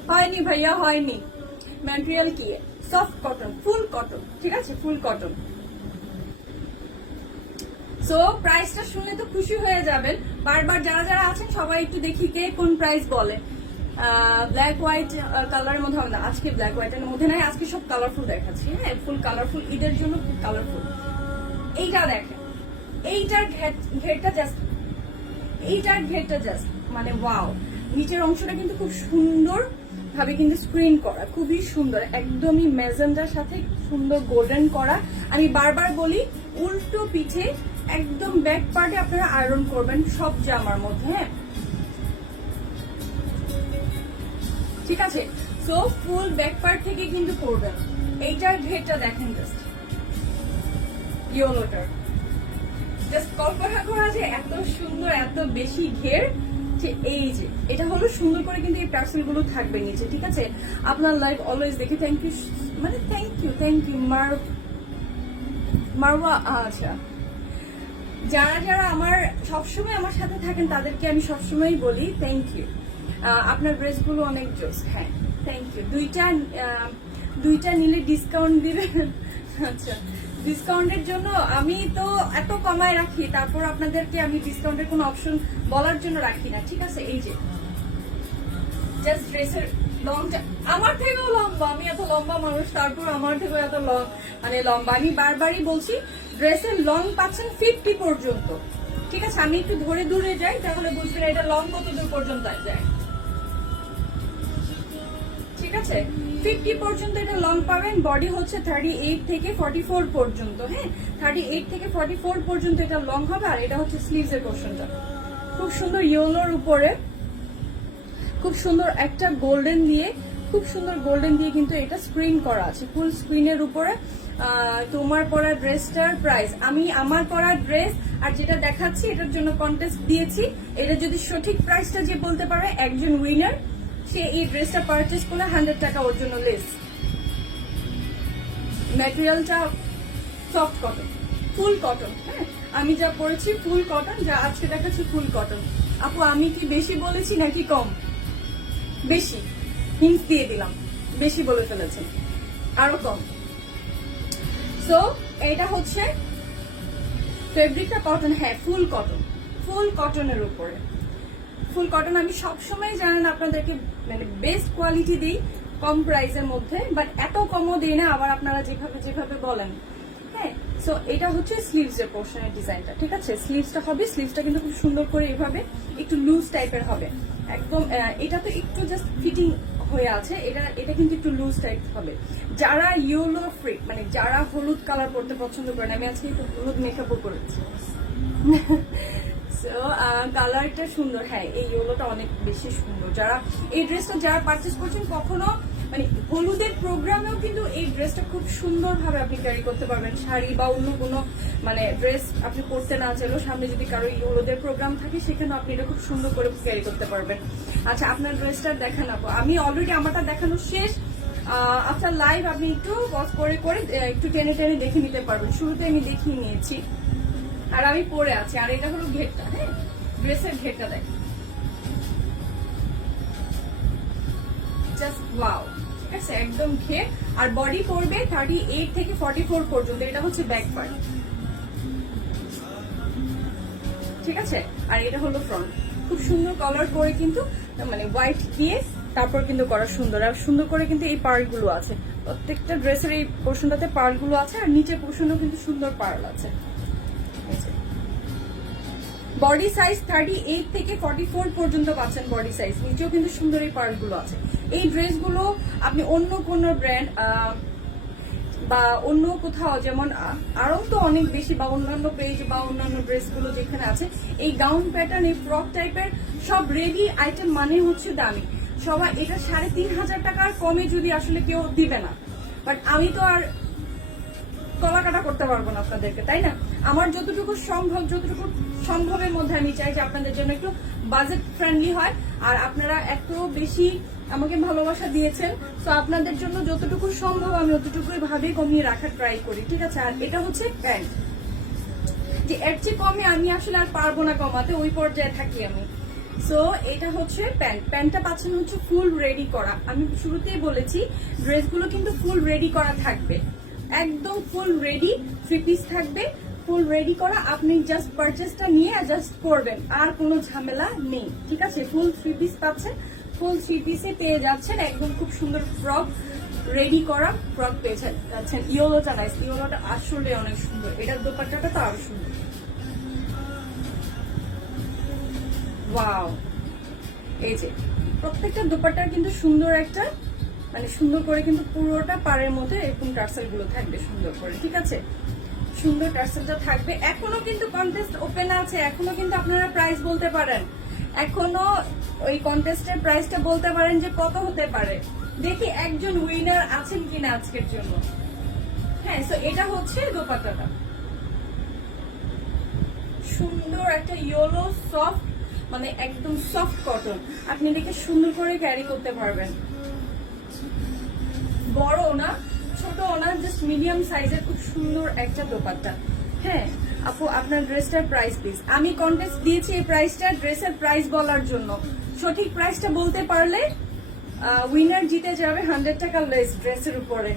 হয়নি ভাইয়া, হয়নি। ম্যাটেরিয়াল কি? সফট কটন, ফুল কটন, ঠিক আছে, ফুল কটন। সো প্রাইসটা শুনলে তো খুশি হয়ে যাবেন। বারবার যারা যারা আছেন সবাই একটু দেখি কে কোন প্রাইস বলে। ব্ল্যাক হোয়াইট কালারের মধ্যে হবে না আজকে, ব্ল্যাক হোয়াইটের মধ্যে নাই আজকে, সব কালারফুল দেখাচ্ছি। হ্যাঁ ফুল কালারফুল, ঈদের জন্য খুব কালারফুল। এইটা দেখেন, এইটার ঘেরটা জাস্ট, এইটার ঘেরটা জাস্ট মানে ওয়াও। নিচের অংশটা কিন্তু খুব সুন্দর ভাবে কিন্তু স্ক্রিন করা, খুবই সুন্দর, একদমই ম্যাজেন্ডার সাথে সুন্দর গোল্ডেন করা। আমি বারবার বলি উল্টো পিঠে একদম ব্যাক পার্টে আপনারা আয়রন করবেন সব জামার মধ্যে, হ্যাঁ ঠিক আছে। সো ফুল ব্যাক পার্ট থেকে কিন্তু করবেন। এইটার ঘেরটা দেখেন জাস্ট, ইয়েলোটার জাস্ট কল্পনা করা যে এত সুন্দর, এত বেশি ঘের। এই যে এটা হলো সুন্দর করে কিন্তু এই টার্সেল গুলো থাকবে নিচে, ঠিক আছে। আপনার লাইফ অলওয়েজ দেখে থ্যাংক ইউ, মানে থ্যাংক ইউ মারওয়া। আচ্ছা, যারা যারা আমার সবসময় আমার সাথে থাকেন তাদেরকে আমি সবসময় বলি থ্যাংক ইউ। আপনার ড্রেসগুলো অনেক জোস, হ্যাঁ থ্যাংক ইউ। দুইটা নিলে ডিসকাউন্ট দিবেন? আচ্ছা, ডিসকাউন্টের জন্য আমি তো এত কমায় রাখি, তারপর আপনাদেরকে আমি ডিসকাউন্টের কোনো অপশন বলার জন্য রাখি না, ঠিক আছে। এই যে জাস্ট ড্রেসের লংটা আমার থেকেও লম্বা, আমি এত লম্বা মানুষ, তারপর আমার থেকেও এত মানে লম্বা। আমি বারবারই বলছি ড্রেসের লং পাচ্ছেন 50 পর্যন্ত, ঠিক আছে। আমি একটু ধরে দূরে যাই তাহলে বুঝবেন এটা লং কত দূর পর্যন্ত যায়, ঠিক আছে। 50 পর্যন্ত এটা লং পাবেন। বডি হচ্ছে 38 থেকে 44 পর্যন্ত, হ্যাঁ 38 থেকে 44 পর্যন্ত এটা লং হবে। আর এটা হচ্ছে স্লিভস এর পোরশনটা, খুব সুন্দর ইয়েলোর উপরে খুব সুন্দর একটা গোল্ডেন দিয়ে, খুব সুন্দর গোল্ডেন দিয়ে কিন্তু এটা স্ক্রিন করা আছে ফুল স্ক্রিনের উপরে। তোমার পরা ড্রেসটার প্রাইস, আমি আমার পরা ড্রেস আর যেটা দেখাচ্ছি এটার জন্য কন্টেস্ট দিয়েছি। এটা যদি সঠিক প্রাইসটা যে বলতে পারে একজন উইনার, সে এই ড্রেসটা পারচেজ করলে 100 টাকা ওর জন্য লেস। ম্যাটেরিয়ালটা সফট কটন, ফুল কটন, হ্যাঁ আমি যা পরেছি ফুল কটন, যা আজকে দেখাচ্ছি ফুল কটন। আপু আমি কি বেশি বলেছি নাকি কম? বেশি, হিন্ট দিয়ে দিলাম, বেশি বলে ফেলেছেন, আরো কম। সো এটা হচ্ছে ফেব্রিকটা কটন, হ্যাঁ ফুল কটন, ফুল কটনের উপরে। ফুল কটন আমি সবসময় জানেন আপনাদেরকে মানে বেস্ট কোয়ালিটি দিই কম প্রাইসের মধ্যে, বাট এত কমও দিই না আবার আপনারা যেভাবে যেভাবে বলেন, হ্যাঁ। সো এটা হচ্ছে স্লিভস এর পোর্শনের ডিজাইনটা, ঠিক আছে। স্লিভসটা হবে, স্লিভসটা কিন্তু খুব সুন্দর করে এভাবে একটু লুজ টাইপের হবে একদম। এটা তো একটু জাস্ট ফিটিং হয়ে আছে, এটা কিন্তু একটু লুজ টাইপ হবে। যারা ইয়েলো ফ্রি মানে যারা হলুদ কালার পরতে পছন্দ করেন, আমি আজকে একটু হলুদ মেকআপও করেছি। সো কালারটা সুন্দর, হ্যাঁ এই ইয়েলোটা অনেক বেশি সুন্দর। যারা এই ড্রেসটা যারা পারচেস করছেন কখনো মানে হলুদের প্রোগ্রামেও কিন্তু এই ড্রেসটা খুব সুন্দরভাবে আপনি ক্যারি করতে পারবেন। শাড়ি বা অন্য কোনো মানে ড্রেস আপনি পরতে না চাইলেও সামনে যদি কারো হলুদের প্রোগ্রাম থাকে সেখানে আপনি এটা খুব সুন্দর করে ক্যারি করতে পারবেন। আচ্ছা আপনার ড্রেসটা দেখান আপু, আমি অলরেডি আমারটা দেখানো শেষ। আফটার লাইভ আপনি একটু পজ করে করে একটু টেনে টেনে দেখে নিতে পারবেন। শুরুতে আমি দেখিয়ে নিয়েছি আর আমি পরে আছি। আর এটা হলো ঘেরটা, হ্যাঁ ড্রেসের ঘেরটা দেখেন, জাস্ট ওয়াও, ঠিক আছে একদম ঘের। আর বডি পড়বে 38 থেকে 44 পর্যন্ত, এটা হচ্ছে ব্যাক পার্ট, ঠিক আছে। আর এটা হলো ফ্রন্ট, খুব সুন্দর কালার করে কিন্তু মানে হোয়াইট দিয়ে তারপর কিন্তু করা সুন্দর। আর সুন্দর করে কিন্তু এই পার্ল গুলো আছে, প্রত্যেকটা ড্রেসের এই পোর্শনটাতে পার্ল গুলো আছে। আর নিচের পোর্শনেও কিন্তু সুন্দর পার্ল আছে। বডি সাইজ 38 থেকে 44 পর্যন্ত পাচ্ছেন বডি সাইজ। নিচেও কিন্তু সুন্দর এই পার্টগুলো আছে। এই ড্রেসগুলো আপনি অন্য কোন ব্র্যান্ড বা অন্য কোথাও, যেমন আরো তো অনেক বেশি, বা অন্যান্য পেজ বা অন্যান্য ড্রেসগুলো যেখানে আছে, এই গাউন প্যাটার্ন, এই ফ্রক টাইপের সব রেডি আইটেম মানে হচ্ছে দামি। সবাই এটা 3500 টাকার কমে যদি আসলে কেউ দিবে না, বাট আমি তো আর কলা কাটা করতে পারবো না আপনাদেরকে, তাই না? আমার যতটুকু সম্ভবের মধ্যে আমি চাই যে আপনাদের জন্য একটু বাজেট ফ্রেন্ডলি হয়, আর আপনারা এত বেশি আমাকে ভালোবাসা দিয়েছেন, তো আপনাদের জন্য যতটুকু সম্ভব আমি অতটুকুই ভাবে কমিয়ে রাখার ট্রাই করি, ঠিক আছে? আর এটা হচ্ছে প্যান্ট, যে এর চেয়ে কমে আমি আসলে আর পারবো না কমাতে, ওই পর্যায়ে থাকি আমি। সো এটা হচ্ছে প্যান্ট। প্যান্টটা পাচ্ছেন হচ্ছে ফুল রেডি করা। আমি শুরুতেই বলেছি ড্রেসগুলো কিন্তু ফুল রেডি করা থাকবে, একদম ফুল রেডি 3 পিস থাকবে, ফুল রেডি করা। আপনি জাস্ট পারচেসটা নিয়ে অ্যাডজাস্ট করবেন, আর কোনো ঝামেলা নেই, ঠিক আছে? ফুল 3 পিস পাচ্ছেন, ফুল 3 পিসে পেয়ে যাচ্ছেন একদম খুব সুন্দর ফ্রক, রেডি করা ফ্রক পেয়ে যাচ্ছেন। ইয়েলোটা নাইস, ইয়েলোটা আসলে অনেক সুন্দর, এটার দোপাট্টাটা তো আরো সুন্দর। ওয়াও, এই যে প্রত্যেকটা দোপাট্টার কিন্তু সুন্দর একটা, মানে সুন্দর করে কিন্তু পুরোটা পাড়ের মধ্যে এরকম টার্সেল গুলো থাকবে সুন্দর করে, ঠিক আছে? সুন্দর টার্সেলটা থাকবে। এখনো কিন্তু কন্টেস্ট ওপেন আছে, এখনো কিন্তু আপনারা প্রাইস বলতে পারেন, এখনো ওই কন্টেস্টের প্রাইসটা বলতে পারেন যে কত হতে পারে। দেখি একজন উইনার আছেন কিনা আজকের জন্য। হ্যাঁ, তো এটা হচ্ছে দোপাট্টাটা, সুন্দর একটা ইয়েলো সফট, মানে একদম সফট কটন, আপনি দেখে সুন্দর করে ক্যারি করতে পারবেন। বড় না, ছোট না, জাস্ট মিডিয়াম সাইজের খুব সুন্দর একটা দোপাট্টা। হ্যাঁ আপু, আপনার ড্রেসটার প্রাইস প্লিজ। আমি কন্টেস্ট দিয়েছি এই প্রাইসটা ড্রেসের প্রাইস বলার জন্য, সঠিক প্রাইসটা বলতে পারলে উইনার জিতে যাবে 100 টাকা লেস ড্রেসের উপরে।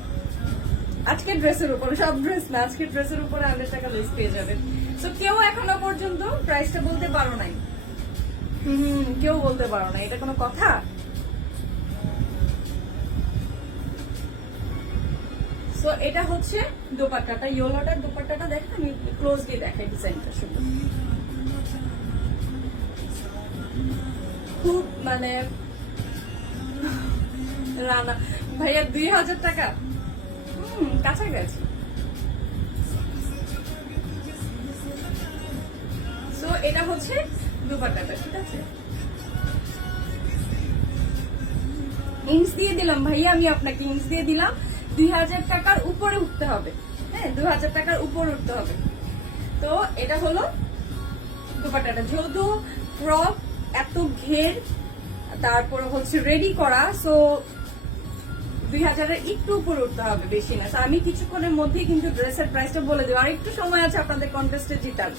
আজকের ড্রেসের উপরে, সব ড্রেস না, আজকের ড্রেসের উপরে 100 টাকা লেস পেয়ে যাবে। তো কেউ এখনো পর্যন্ত প্রাইসটা বলতে পারো নাই, কেউ বলতে পারো না, এটা কোনো কথা? তো এটা হচ্ছে দোপাট্টাটা, ইয়েলোটার দোপাট্টাটা দেখেন, আমি ক্লোজলি দেখাই ডিজাইনটা শুধু। খুব মানে রানা ভাইয়া 2000 টাকা, কাছাকাছি। তো এটা হচ্ছে দোপাট্টাটা, ঠিক আছে? ইঞ্চ দিয়ে দিলাম ভাইয়া, আমি আপনাকে ইঞ্চ দিয়ে দিলাম। 2000 টাকার উপরে উঠতে হবে, হ্যাঁ 2000 টাকার উপরে উঠতে হবে। তো এটা হলো দোপাট্টাটা, যেহেতু ফ্রক এত ঘের, তারপরে হচ্ছে রেডি করা, সো 2000 এর একটু উপরে উঠতে হবে, বেশি না। তো আমি কিছুক্ষণের মধ্যেই কিন্তু ড্রেসের প্রাইসটা বলে দেবো, আর একটু সময় আছে আপনাদের কন্টেস্টে জিতার।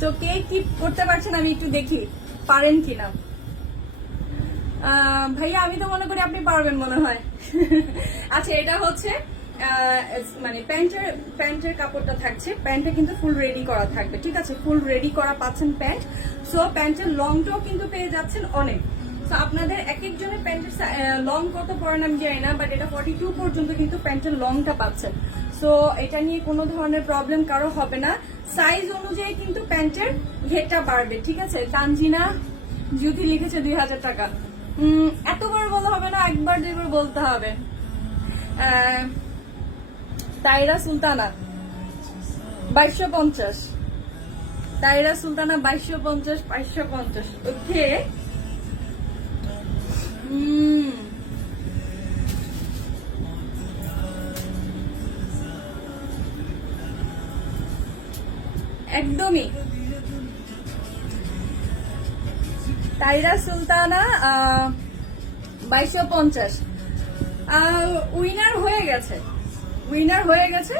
তো কে কি করতে পারছেন আমি একটু দেখি, পারেন কিনা। ভাইয়া আমি তো মনে করি আপনি পারবেন মনে হয়। আচ্ছা, এটা হচ্ছে মানে প্যান্টের কাপড়টা থাকছে, প্যান্টে কিন্তু ফুল রেডি করা থাকবে, ঠিক আছে? ফুল রেডি করা পাচ্ছেন প্যান্ট। সো প্যান্টের লংটাও কিন্তু পেয়ে যাচ্ছেন অনেক। তো আপনাদের এক একজনের প্যান্টের লং কত পরেন আমি জানি না, বাট এটা 42 পর্যন্ত কিন্তু প্যান্টের লংটা পাচ্ছেন। সো এটা নিয়ে কোনো ধরনের প্রবলেম কারো হবে না। সাইজ অনুযায়ী কিন্তু প্যান্টের ঘেরটা বাড়বে, ঠিক আছে? তানজিনা জুতি লিখেছে 2000 টাকা। এতবার বলা হবে না, একবার দুইবার বলতে হবে। তাইরা সুলতানা 2250, তাইরা সুলতানা 2250, 550। ওকে, একদমই তাইরা সুলতানা 2250। উইনার হয়ে গেছে, উইনার হয়ে গেছে।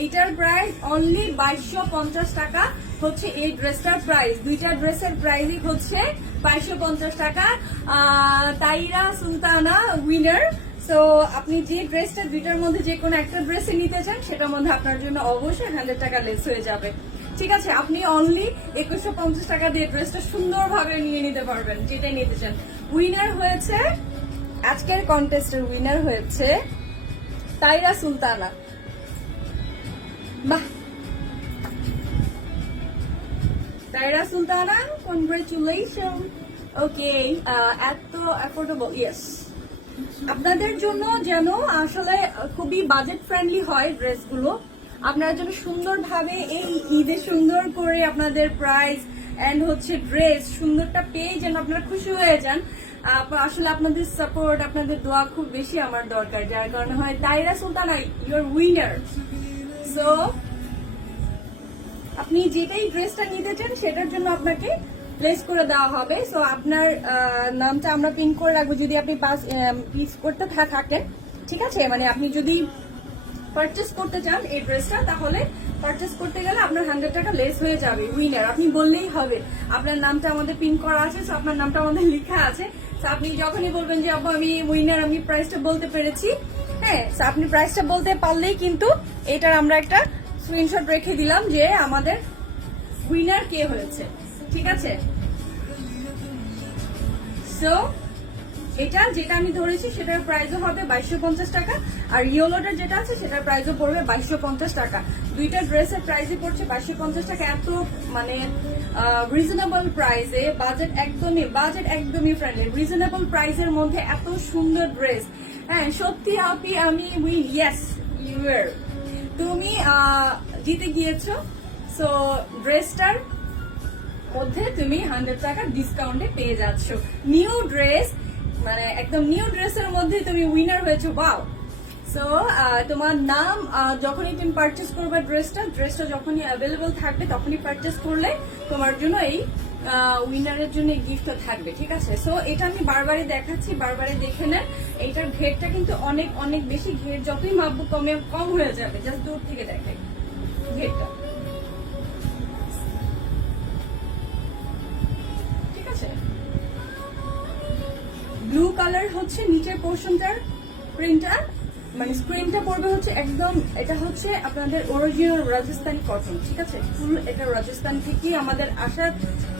এইটার প্রাইস অনলি 2250 টাকা হচ্ছে এই ড্রেসটার প্রাইস। দুইটা ড্রেসের প্রাইসই হচ্ছে 2250 টাকা। তাইরা সুলতানা উইনার। সো আপনি যে ড্রেসটা দুইটার মধ্যে যে কোনো একটা ড্রেসে নিতে চান, সেটার মধ্যে আপনার জন্য অবশ্যই 100 টাকা লেস হয়ে যাবে, ঠিক আছে? আপনি অনলি 2150 টাকা দিয়ে ড্রেসটা সুন্দরভাবে নিয়ে নিতে পারবেন, যেটাই নিতে চান। উইনার হয়েছে, আজকের কন্টেস্টের উইনার হয়েছে তাইরা সুলতানা। বাহ, তাইরা সুলতানা, কনগ্রাচুলেশন। ওকে, এত অ্যাফোর্ডেবল, ইয়েস। আপনাদের জন্য যেন আসলে খুবই বাজেট ফ্রেন্ডলি হয় ড্রেসগুলো, আপনার জন্য সুন্দরভাবে এই ঈদে সুন্দর করে আপনাদের প্রাইস এন্ড হচ্ছে ড্রেস সুন্দরটা পেয়ে যেন আপনারা খুশি হয়ে যান। আসলে আপনাদের সাপোর্ট, আপনাদের দোয়া খুব বেশি আমার দরকার, যার কারণে হয় তাইরা সুলতানা ইউর উইনার। সো আপনি যেটাই ড্রেসটা নিতে চান সেটার জন্য আপনাকে প্লেস করে দেওয়া হবে। সো আপনার নামটা আমরা পিন করে রাখবো যদি আপনি পিস করতে থাকেন, ঠিক আছে? মানে আপনি যদি পারচেস করতে চান এই ড্রেসটা, তাহলে পারচেস করতে গেলে আপনার 100 টাকা লেস হয়ে যাবে। উইনার আপনি বললেই হবে, আপনার নামটা আমাদের পিন করা আছে, সো আপনার নামটা আমাদের লেখা আছে। তো আপনি যখনই বলবেন যে আপু আমি উইনার, আমি প্রাইসটা বলতে পেরেছি, হ্যাঁ, আপনি প্রাইসটা বলতে পারলেই কিন্তু এটার আমরা একটা স্ক্রিনশট রেখে দিলাম যে আমাদের উইনার কে হয়েছে, ঠিক আছে? সো এটা যেটা আমি ধরেছি সেটার প্রাইসও হবে 2250 টাকা, আর ইয়েলোটার যেটা আছে সেটার প্রাইসও পড়বে 2250 টাকা। দুইটা ড্রেসের প্রাইসই পড়ছে 2250 টাকা। এত মানে রিজনেবল প্রাইসে, বাজেট একদমই ফ্রেন্ডলি, রিজনেবল প্রাইসের মধ্যে এত সুন্দর ড্রেস। হ্যাঁ, সত্যি আপনি আমি উইন, ইয়েস ইউর, তুমি জিতে গিয়েছো। সো ড্রেসটার মধ্যে তুমি 100 টাকা ডিসকাউন্টে পেয়ে যাচ্ছ। নিউ ড্রেস, মানে একদম নিউ ড্রেসের মধ্যে তুমি উইনার হয়েছো, ওয়াও। সো তোমার নাম যখনই তুমি পারচেস করবে ড্রেসটা যখনই অ্যাভেলেবল থাকবে তখনই পারচেস করলে তোমার জন্য এই উইনারের জন্য গিফটও থাকবে, ঠিক আছে? সো এটা আমি বারবারই দেখাচ্ছি, বারবারই দেখে নেন। এইটার ঘেরটা কিন্তু অনেক অনেক বেশি, ঘের যতই মাপবো কম হয়ে যাবে। জাস্ট দূর থেকে দেখাই ঘেরটা, ঠিক আছে? ব্লু কালার হচ্ছে নিচের পোর্শনটার প্রিন্টার, মানে স্ক্রিনটা পড়বে হচ্ছে একদম, এটা হচ্ছে আপনাদের অরিজিনাল রাজস্থানি কটন, ঠিক আছে? ফুল এটা রাজস্থান থেকে আমাদের আসার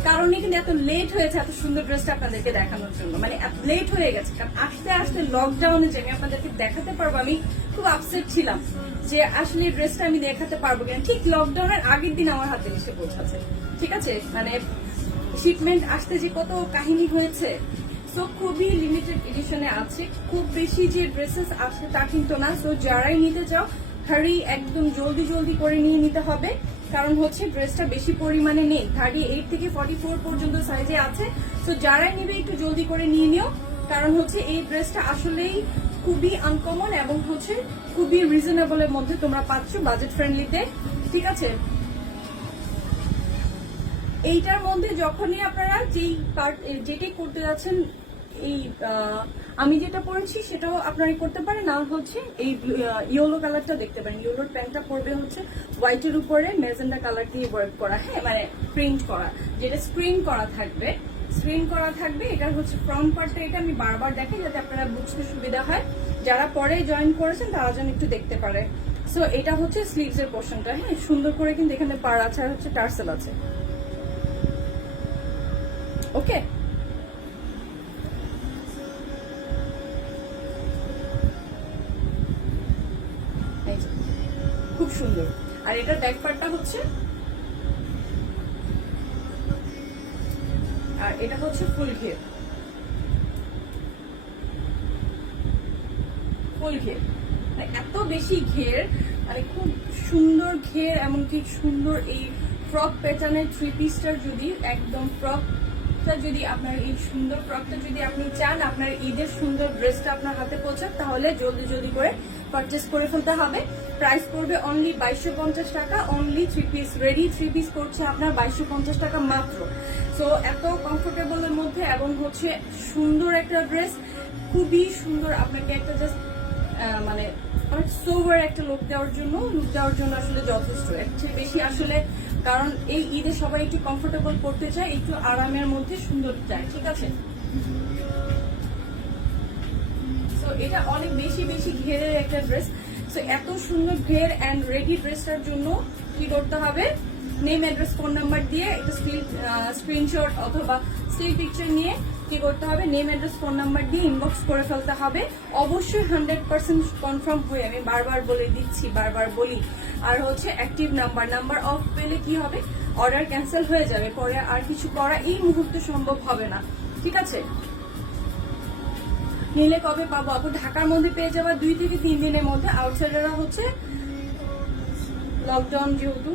কারণে কিন্তু এত লেট হয়েছে এত সুন্দর ড্রেসটা আপনাদেরকে দেখানোর জন্য, মানে লেট হয়ে গেছে কারণ আস্তে আস্তে লকডাউনে যে আমি আপনাদেরকে দেখাতে পারবো, আমি খুব আপসেট ছিলাম যে আসলে ড্রেসটা আমি দেখাতে পারবো কিনা। ঠিক লকডাউনের আগের দিন আমার হাতে এসে পৌঁছাচ্ছে, ঠিক আছে? মানে শিপমেন্ট আসতে যে কত কাহিনী হয়েছে। সো খুবই লিমিটেড এডিশনে আছে, খুব বেশি যে ড্রেসেস আছে তা কিন্তু না। সো যারাই নিতে চাও হারি, একদম জলদি করে নিয়ে নিতে হবে, কারণ হচ্ছে ড্রেসটা বেশি পরিমাণে নেই, 38 থেকে 44 পর্যন্ত সাইজে আছে। সো যারাই নিবে একটু জলদি করে নিয়ে নিও, কারণ হচ্ছে এই ড্রেসটা আসলেই খুবই আনকমন এবং হচ্ছে খুবই রিজনেবলের মধ্যে তোমরা পাচ্ছ, বাজেট ফ্রেন্ডলিতে, ঠিক আছে? এইটার মধ্যে যখনই আপনারা যেটাই করতে যাচ্ছেন, এই আমি যেটা পরেছি সেটাও আপনারা করতে পারেন, না হচ্ছে এই ইয়েলো কালারটা দেখতে পারেন। ইয়েলোর প্যান্টটা পরবে হচ্ছে হোয়াইটের উপরে মেজেন্ডা কালার দিয়ে ওয়ার্ক করা, হ্যাঁ, মানে প্রিন্ট করা, যেটা স্ক্রিন করা থাকবে। এটা হচ্ছে ফ্রন্ট পার্টটা, এটা আমি বারবার দেখাই যাতে আপনারা বুঝতে সুবিধা হয়, যারা পরে জয়েন করেছেন তারা যেন একটু দেখতে পারে। সো এটা হচ্ছে স্লিভস এর পোর্শনটা, হ্যাঁ, সুন্দর করে কিন্তু এখানে পার আছে আর হচ্ছে টার্সেল আছে, ওকে? খুব সুন্দর। আর এটার ব্যাক পার্টটা হচ্ছে, আর এটা হচ্ছে ফুল ঘের, এত বেশি ঘের, মানে খুব সুন্দর ঘের, এমনকি সুন্দর এই ফ্রক প্যাটার্নের 3 পিসটার যদি একদম যদি আপনার এই সুন্দর ফ্রকটা যদি আপনি চান আপনার ঈদের সুন্দর ড্রেসটা আপনার হাতে পৌঁছাক, তাহলে জলদি করে পারচেস করে ফেলতে হবে। প্রাইস পড়বে অনলি 2250 টাকা, অনলি 3 পিস রেডি 3 পিস করছে আপনার 2250 টাকা মাত্র। সো এত কমফোর্টেবলের মধ্যে এবং হচ্ছে সুন্দর একটা ড্রেস, খুবই সুন্দর, আপনাকে একটা জাস্ট মানে অনেক সোভার একটা লুক দেওয়ার জন্য আসলে যথেষ্ট, এর চেয়ে বেশি আসলে, কারণ এই ঈদে সবাই একটু কমফোর্টেবল করতে চায়, একটু আরামের মধ্যে সুন্দর চায়, ঠিক আছে? সো এটা অনেক বেশি ঘেরের একটা ড্রেস। সো এত সুন্দর ঘের এন্ড রেডি ড্রেসটার জন্য কি করতে হবে, নেম, অ্যাড্রেস, ফোন নাম্বার দিয়ে একটা স্ক্রিনশট অথবা স্টিল পিকচার নিয়ে কি করতে হবে, নেম, অ্যাড্রেস, ফোন নাম্বার দিয়ে ইনবক্স করে ফেলতে হবে। অবশ্যই 100% কনফার্ম হয়ে, আমি বারবার বলে দিচ্ছি, বারবার বলি। আর হচ্ছে অ্যাক্টিভ নাম্বার অফ পেলে কি হবে, অর্ডার ক্যান্সেল হয়ে যাবে, পরে আর কিছু করা এই মুহূর্তে সম্ভব হবে না, ঠিক আছে? নিলে কবে পাবো আপু? ঢাকার মধ্যে পেয়ে যাওয়া 2 থেকে 3 দিনের মধ্যে। আউটসাইডাররা হচ্ছে লকডাউন যেহেতু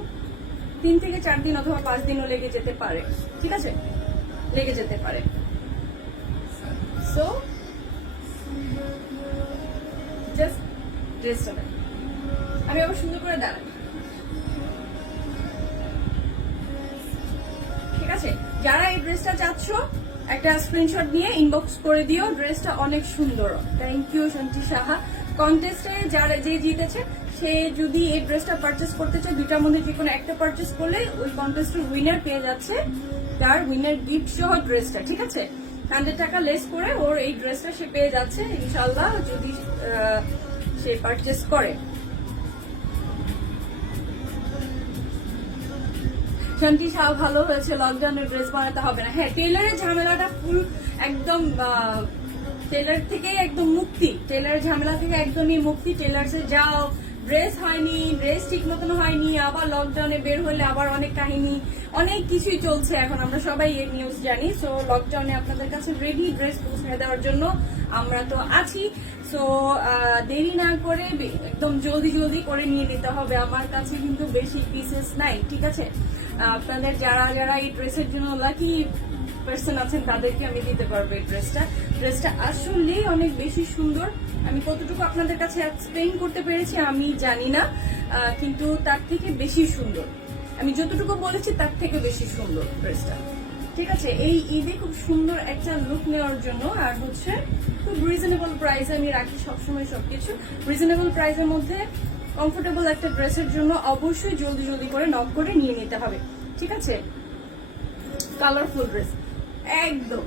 3 থেকে 4 দিন অথবা 5 দিনও লেগে যেতে পারে, ঠিক আছে? লেগে যেতে পারে। সো জাস্ট ড্রেসটা দেখ, আমি আবার সুন্দর করে দাঁড়াই, ঠিক আছে? যারা এই ড্রেসটা চাচ্ছ একটা স্ক্রিনশট নিয়ে ইনবক্স করে দিও। ড্রেসটা অনেক সুন্দর। থ্যাংক ইউ শান্তি সাহা। কন্টেস্টে যারা যে জিতেছে সে যদি এই ড্রেসটা পারচেস করতে চায়, দুইটার মধ্যে যে কোনো একটা পারচেস করলে ওই কন্টেস্টের উইনার পেয়ে যাচ্ছে তার উইনার গিফট সহ ড্রেসটা, ঠিক আছে? 100 টাকা লেস করে ওর এই ড্রেসটা সে পেয়ে যাচ্ছে ইনশাল্লাহ, যদি সে পারচেস করে। শান্তি সাহা ভালো হয়েছে, লকডাউনের ড্রেস বানাতে হবে না। হ্যাঁ, টেলারের ঝামেলাটা ফুল একদম টেলার থেকে একদম মুক্তি, টেলারের ঝামেলা থেকে একদমই মুক্তি। টেলার্সে যাও, ড্রেস হয়নি, ড্রেস ঠিক মতন হয়নি, আবার লকডাউনে বের হলে আবার অনেক কাহিনী, অনেক কিছুই চলছে এখন, আমরা সবাই এই নিউজ জানি। সো লকডাউনে আপনাদের কাছে রেডি ড্রেস পৌঁছে দেওয়ার জন্য আমরা তো আছি। সো দেরি না করে একদম জলদি জলদি করে নিয়ে নিতে হবে। আমার কাছে কিন্তু বেশি পিসেস নাই, ঠিক আছে? আপনাদের যারা যারা এই ড্রেসের জন্য লাকি পার্সন আছেন তাদেরকে আমি দিতে পারবো এই ড্রেসটা আসলেই অনেক বেশি সুন্দর। আমি কতটুকু আপনাদের কাছে এক্সপ্লেইন করতে পেরেছি আমি জানি না, কিন্তু তার থেকে বেশি সুন্দর। আমি যতটুকু বলেছি তার থেকে বেশি সুন্দর ড্রেসটা, ঠিক আছে? এই ঈদে খুব সুন্দর একটা লুক নেওয়ার জন্য, আর হচ্ছে খুব রিজনেবল প্রাইসে আমি রাখি সবসময় সবকিছু। রিজনেবল প্রাইসের মধ্যে কমফোর্টেবল একটা ড্রেসের জন্য অবশ্যই জলদি জলদি করে নক করে নিয়ে নিতে হবে, ঠিক আছে? কালারফুল ড্রেস একদম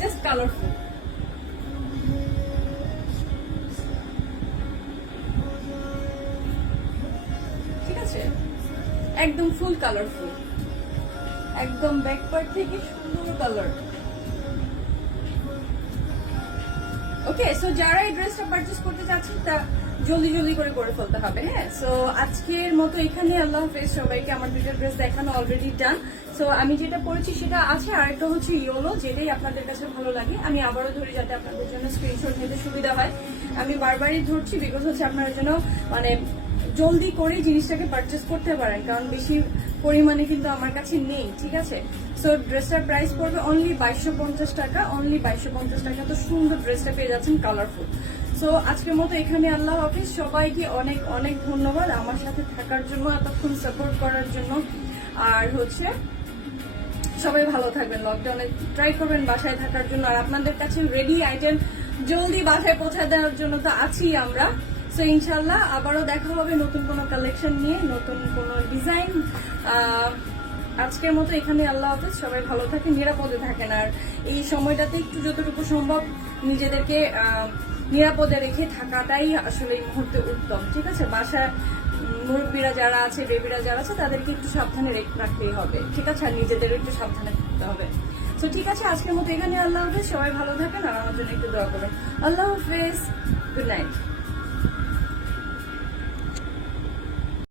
জাস্ট কালারফুল, ঠিক আছে? একদম ফুল কালারফুল, একদম ব্যাক পার্ট থেকে সুন্দর কালার। ওকে, সো যারা এই ড্রেসটা পারচেস করতে চাচ্ছেন তা জলদি জলদি করে ফেলতে হবে। হ্যাঁ, সো আজকের মতো এখানে আল্লাহ হাফেজ সবাইকে। আমার দুটো ড্রেস দেখানো অলরেডি ডান। সো আমি যেটা পরেছি সেটা আছে, আর একটা হচ্ছে ইয়েলো, যেটাই আপনাদের কাছে ভালো লাগে। আমি আবারও ধরি যাতে আপনাদের জন্য স্ক্রিনশট নিতে সুবিধা হয়। আমি বারবারই ধরছি বিকজ হচ্ছে আপনার জন্য মানে জলদি করে জিনিসটাকে পারচেস করতে পারেন, কারণ বেশি পরিমাণে কিন্তু আমার কাছে নেই, ঠিক আছে? সো ড্রেসটার প্রাইস পড়বে অনলি 2250 টাকা, অনলি 2250 টাকা। তো সুন্দর ড্রেসটা পেয়ে যাচ্ছেন কালারফুল। সো আজকের মতো এখানে আল্লাহ হাফিজ। সবাইকে অনেক অনেক ধন্যবাদ আমার সাথে থাকার জন্য, এতক্ষণ সাপোর্ট করার জন্য। আর হচ্ছে সবাই ভালো থাকবেন, লকডাউনে ট্রাই করবেন বাসায় থাকার জন্য। আর আপনাদের কাছে রেডি আইটেম জলদি বাসায় পৌঁছে দেওয়ার জন্য তো আছি আমরা। সো ইনশাল্লাহ আবারও দেখা হবে নতুন কোনো কালেকশন নিয়ে, নতুন কোনো ডিজাইন। আজকের মতো এখানে আল্লাহ হাফেজ। সবাই ভালো থাকেন, নিরাপদে থাকেন। আর এই সময়টাতে একটু যতটুকু সম্ভব নিজেদেরকে নিরাপদে রেখে থাকাটাই আসলে এই মুহূর্তে উত্তম, ঠিক আছে? বাসায় মুরব্বীরা যারা আছে, বেবিরা যারা আছে, তাদেরকে একটু সাবধানে রাখলেই হবে, ঠিক আছে? আর নিজেদের একটু সাবধানে থাকতে হবে। তো ঠিক আছে, আজকের মতো এখানে আল্লাহ হাফেজ। সবাই ভালো থাকেন আর আমার জন্য একটু দোয়া করবেন। আল্লাহ হাফেজ, গুড নাইট।